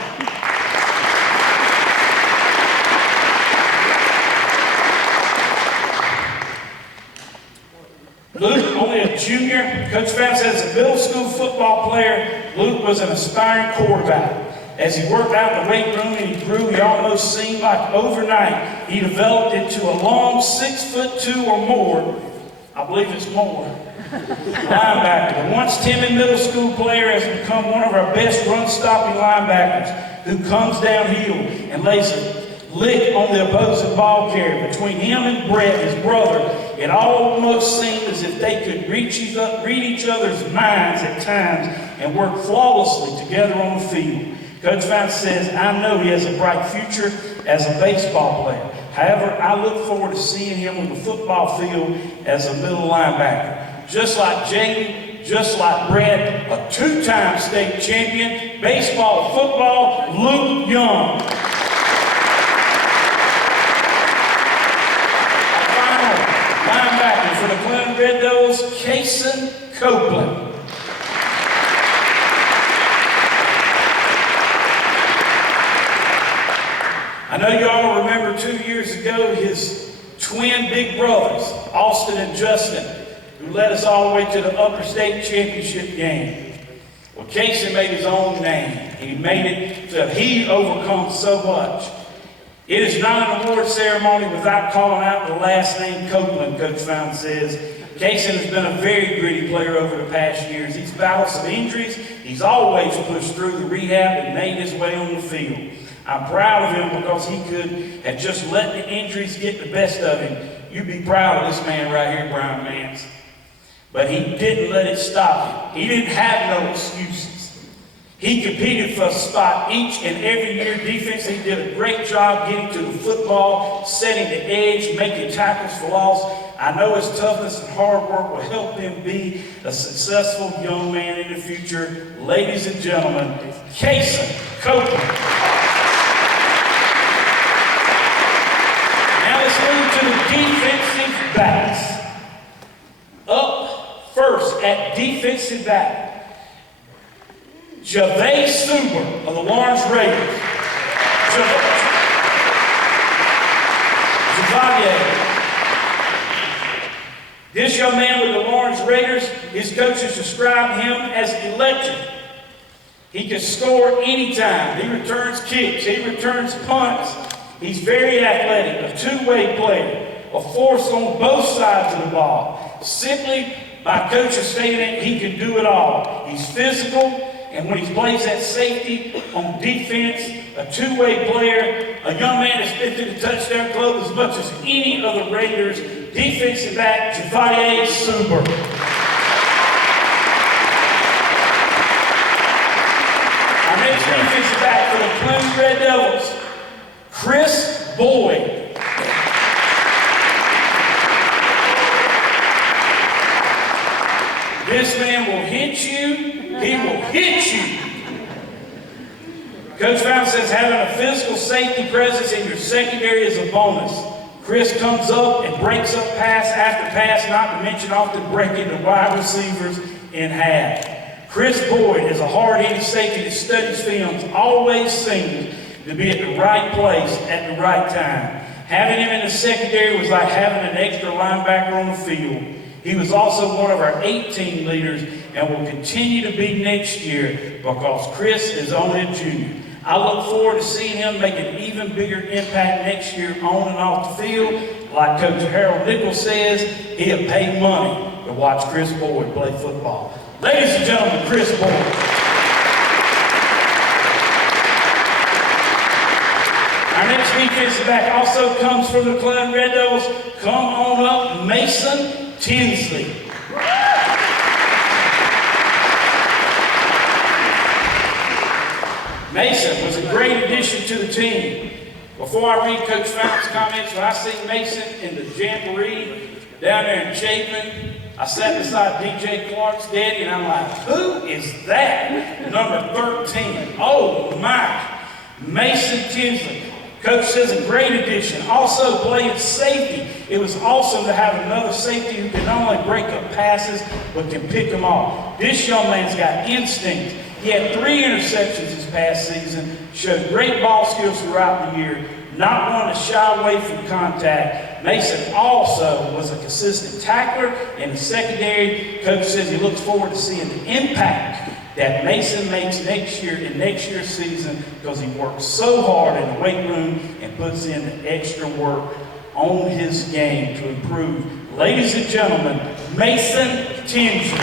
Luke, only a junior. Coach Fountain says as a middle school football player, Luke was an aspiring quarterback. As he worked out in the weight room and he grew, he almost seemed like overnight he developed into a long 6'2" or more. I believe it's more. Linebacker. The once timid middle school player has become one of our best run-stopping linebackers who comes downhill and lays a lick on the opposing ball carrier. Between him and Brett, his brother, it almost seemed as if they could read each other's minds at times and work flawlessly together on the field. Coach Fountain says, I know he has a bright future as a baseball player. However, I look forward to seeing him on the football field as a middle linebacker. Just like Jaden, just like Brett, a two-time state champion, baseball, football, Luke Young. Our final linebacker for the Cleveland Red Devils, Kason Copeland. I know you all remember 2 years ago his twin big brothers, Austin and Justin, who led us all the way to the upper state championship game. Well, Casey made his own name, and he made it so he overcome so much. It is not an award ceremony without calling out the last name Copeland, Coach Fountain says. Kaysen has been a very gritty player over the past years. He's battled some injuries. He's always pushed through the rehab and made his way on the field. I'm proud of him because he could have just let the injuries get the best of him. You'd be proud of this man right here, Brian Mance. But he didn't let it stop him. He didn't have no excuses. He competed for a spot each and every year. Defense, he did a great job getting to the football, setting the edge, making tackles for loss. I know his toughness and hard work will help him be a successful young man in the future. Ladies and gentlemen, Kaysen Copeland. Now let's move to the defensive backs. Up first at defensive back, Javay Suber of the Lawrence Raiders. Javay. This young man with the Lawrence Raiders, his coaches describe him as electric. He can score anytime. He returns kicks. He returns punts. He's very athletic, a two-way player, a force on both sides of the ball. Simply, my coach has stated he can do it all. He's physical. And when he plays that safety on defense, a two-way player, a young man that's been to the touchdown club as much as any of the Raiders, defensive back, Javay Suber. Our next defensive back for the Clemson Red Devils, Chris Boyd. This man will hit you. He will hit you. Coach Brown says having a physical safety presence in your secondary is a bonus. Chris comes up and breaks up pass after pass, not to mention often breaking the wide receivers in half. Chris Boyd is a hard-hitting safety that studies films, always seems to be at the right place at the right time. Having him in the secondary was like having an extra linebacker on the field. He was also one of our 18 leaders and will continue to be next year because Chris is only a junior. I look forward to seeing him make an even bigger impact next year on and off the field. Like Coach Harold Nichols says, he'll pay money to watch Chris Boyd play football. Ladies and gentlemen, Chris Boyd. Our next defensive back also comes from the Clemson Red Devils. Come on up, Mason Tinsley. Mason was a great addition to the team. Before I read Coach Fountain's comments, when I see Mason in the jamboree down there in Chapin, I sat beside DJ Clark's daddy and I'm like, who is that? Number 13. Oh my. Mason Tinsley. Coach says a great addition. Also playing safety. It was awesome to have another safety who can not only break up passes, but can pick them off. This young man's got instinct. He had 3 interceptions this past season, showed great ball skills throughout the year, not one to shy away from contact. Mason also was a consistent tackler in the secondary. Coach says he looks forward to seeing the impact that Mason makes next year in next year's season because he works so hard in the weight room and puts in the extra work on his game to improve. Ladies and gentlemen, Mason Tinsley.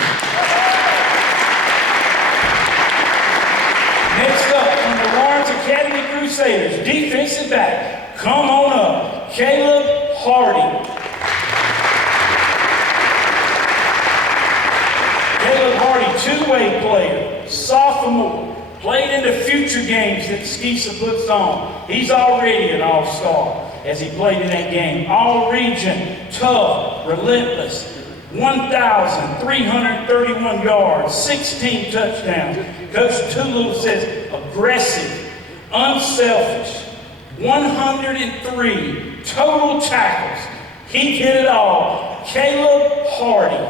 Next up, from the Lawrence Academy Crusaders, defensive back, come on up, Caleb Hardy. Caleb Hardy, two-way player, sophomore, played in the future games that Skeesa puts on. He's already an all-star as he played in that game. All-region, tough, relentless, 1,331 yards, 16 touchdowns. Coach Tulul says aggressive, unselfish, 103 total tackles. He did it all. Caleb Hardy.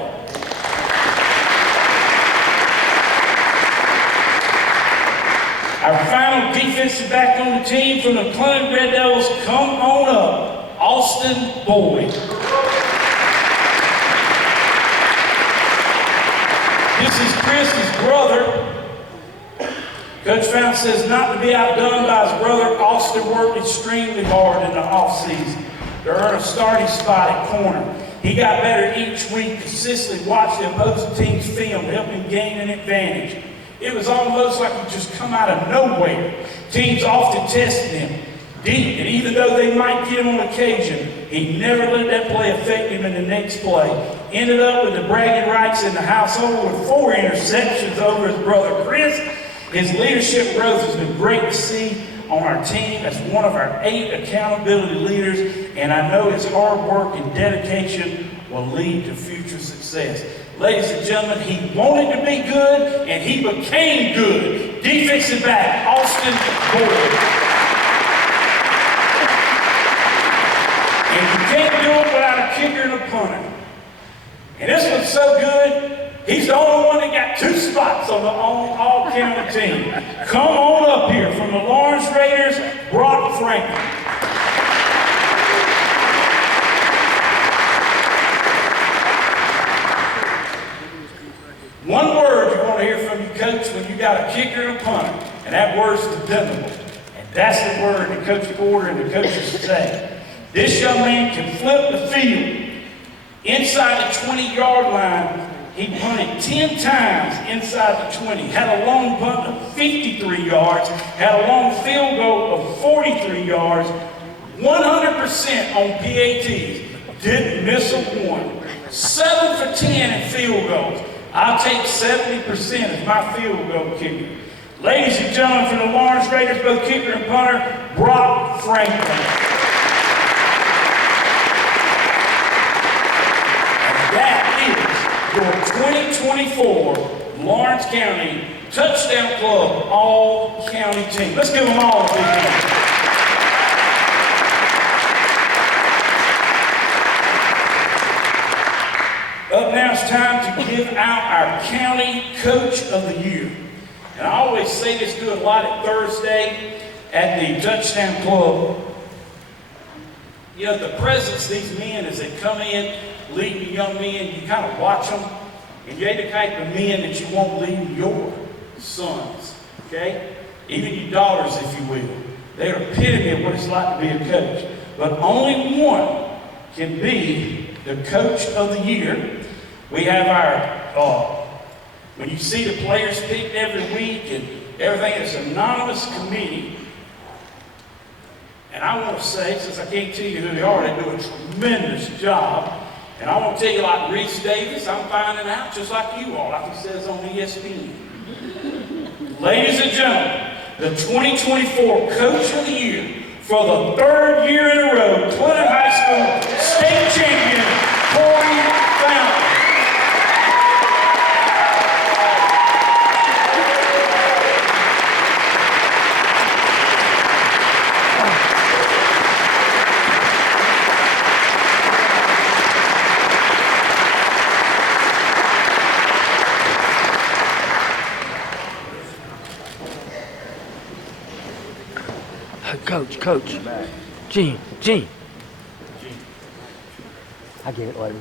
Our final defensive back on the team from the Clemson Red Devils, come on up, Austin Boyd. This is Chris's brother. Coach Fountain says not to be outdone by his brother, Austin worked extremely hard in the offseason to earn a starting spot at corner. He got better each week, consistently watched the opposing team's film, helping gain an advantage. It was almost like he just come out of nowhere. Teams often tested him deep, and even though they might get him on occasion, he never let that play affect him in the next play. Ended up with the bragging rights in the household with 4 interceptions over his brother Chris. His leadership growth has been great to see on our team as one of our 8 accountability leaders, and I know his hard work and dedication will lead to future success. Ladies and gentlemen, he wanted to be good, and he became good. Defensive back, Austin Boyd. And you can't do it without a kicker and a punter. And this one's so good, he's the only one that got 2 spots on the all-county team. Come on up here from the Lawrence Raiders, Brock Franklin. One word you want to hear from your coach when you got a kicker and a punter, and that word's dependable. And that's the word that Coach Porter and the coaches say. This young man can flip the field. Inside the 20-yard line, he punted 10 times inside the 20, had a long punt of 53 yards, had a long field goal of 43 yards, 100% on PATs, didn't miss a one. 7 for 10 in field goals. I'll take 70% as my field goal kicker. Ladies and gentlemen, from the Lawrence Raiders, both kicker and punter, Brock Franklin. Your 2024 Lawrence County Touchdown Club All-County Team. Let's give them all a big hand. Up now it's time to give out our County Coach of the Year. And I always say this, do it a lot at Thursday at the Touchdown Club. You know, the presence of these men as they come in, leading the young men, you kind of watch them, and you're the type of men that you want leading your sons, okay? Even your daughters, if you will. They're epitome of what it's like to be a coach. But only one can be the Coach of the Year. We have our, when you see the players picked every week and everything, it's an anonymous committee. And I want to say, since I can't tell you who they are, they do a tremendous job. And I want to tell you, like Reese Davis, I'm finding out just like you are, like he says on ESPN. Ladies and gentlemen, the 2024 Coach of the Year for the 3rd year in a row, Clinton High School state champion, Corey Fountain. Coach. Gene. I get it later.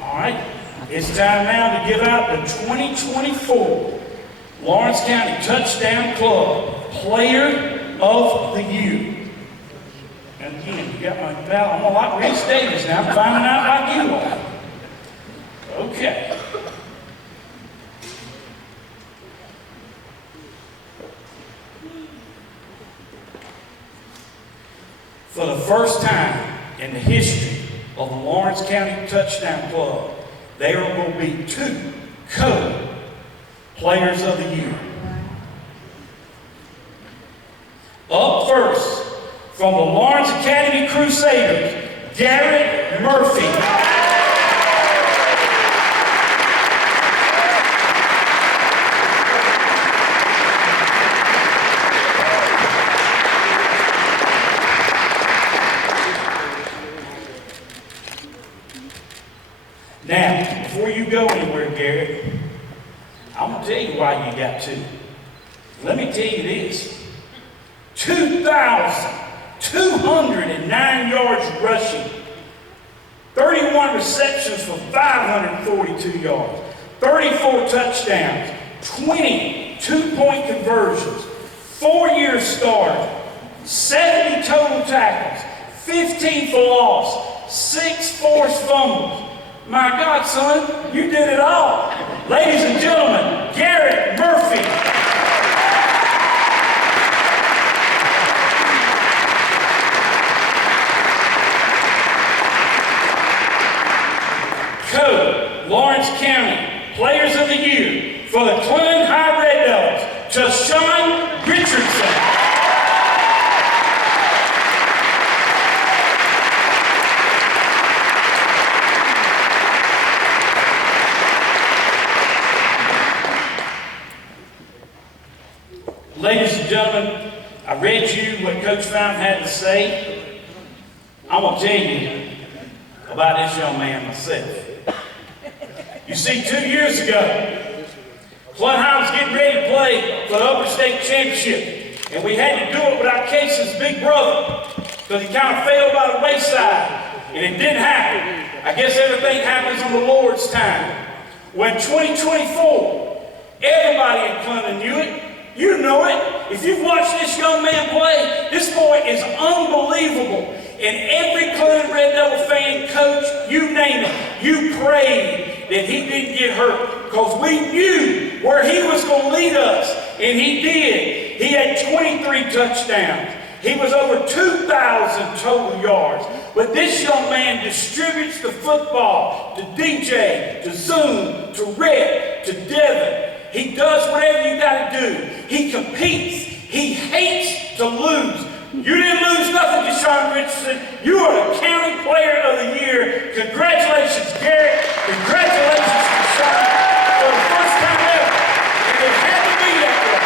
All right, it's time now to give out the 2024 Lawrence County Touchdown Club Player of the Year. And again, you got my ballot. I'm gonna like Reese Davis now. I'm finding out like you are. Okay. For the first time in the history of the Lawrence County Touchdown Club, there will be 2 co-players of the year. Up first, from the Lawrence Academy Crusaders, Garrett Murphy. Now, before you go anywhere, Garrett, I'm going to tell you why you got 2. Let me tell you this. 2,209 yards rushing, 31 receptions for 542 yards, 34 touchdowns, 20 two-point conversions, 4 years started, 70 total tackles, 15 for loss, 6 forced fumbles. My God, son, you did it all. Ladies and gentlemen, Garrett Murphy. Code, Lawrence County, Players of the Year for the Clinton High Red Devils, Tushawan Richardson. Ladies and gentlemen, I read you what Coach Fountain had to say. I'm going to tell you about this young man myself. You see, 2 years ago, Clinton High was getting ready to play for the Upper State Championship, and we had to do it without Casey's big brother, because he kind of fell by the wayside, and it didn't happen. I guess everything happens on the Lord's time. When 2024, everybody in Clinton knew it. You know it. If you've watched this young man play, this boy is unbelievable. And every Clinton Red Devil fan, coach, you name it, you prayed that he didn't get hurt, because we knew where he was going to lead us, and he did. He had 23 touchdowns. He was over 2,000 total yards. But this young man distributes the football to DJ, to Zoom, to Red, to Devin. He does whatever you got to do. He competes. He hates to lose. You didn't lose nothing, Tushawan Richardson. You are the County Player of the Year. Congratulations, Garrett. Congratulations, Tushawan, for the first time ever. And it had to be that way.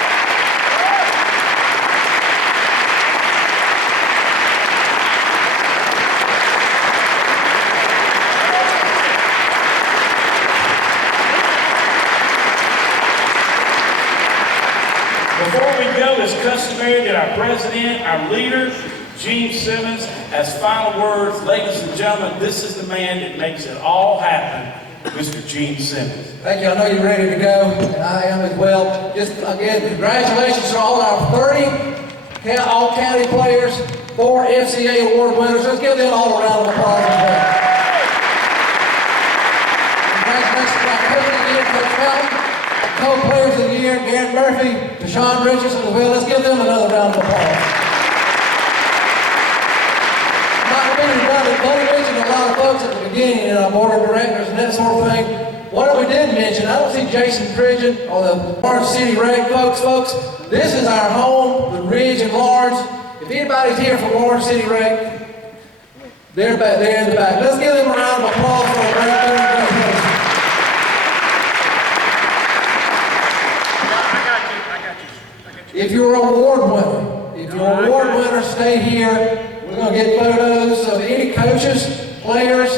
Before we go, it's customary that our president, our leader, Gene Simmons, has final words. Ladies and gentlemen, this is the man that makes it all happen, Mr. Gene Simmons. Thank you. I know you're ready to go, and I am as well. Just again, congratulations to all our 30 all-county players, 4 FCA award winners. Let's give them all a round of applause. Congratulations to our coach of the year, Coach Fountain, co-players of the year, Garrett Murphy, Tushawan Richardson as well. Let's give them another round of applause. Not being redundant, Buddy mentioned a lot of folks at the beginning in our board of directors and that sort of thing. What we did mention, I don't see Jason Pridgeon or the Lawrence City Reg folks. This is our home, the Ridge in Lawrence. If anybody's here from Lawrence City Reg, they're back there in the back. Let's give them a round of applause for a great presentation. If you're an award winner, stay here. We're going to get photos of any coaches, players,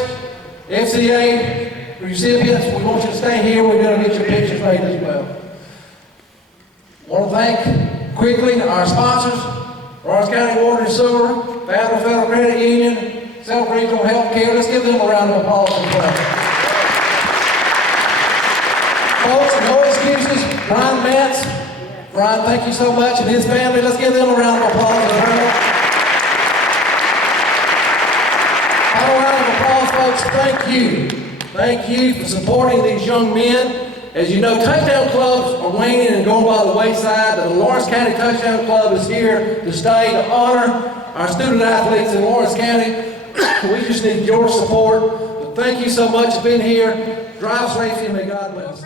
FCA recipients. We want you to stay here. We're going to get your pictures made as well. I want to thank quickly our sponsors, Lawrence County Water and Sewer, Federal Credit Union, South Regional Health Care. Let's give them a round of applause as well. Folks, no excuses. Brian Mance. Brian, thank you so much, and his family. Let's give them a round of applause as well. Final round of applause, folks. Thank you. Thank you for supporting these young men. As you know, touchdown clubs are waning and going by the wayside, but the Lawrence County Touchdown Club is here to stay to honor our student athletes in Lawrence County. We just need your support. But thank you so much for being here. Drive safely and may God bless.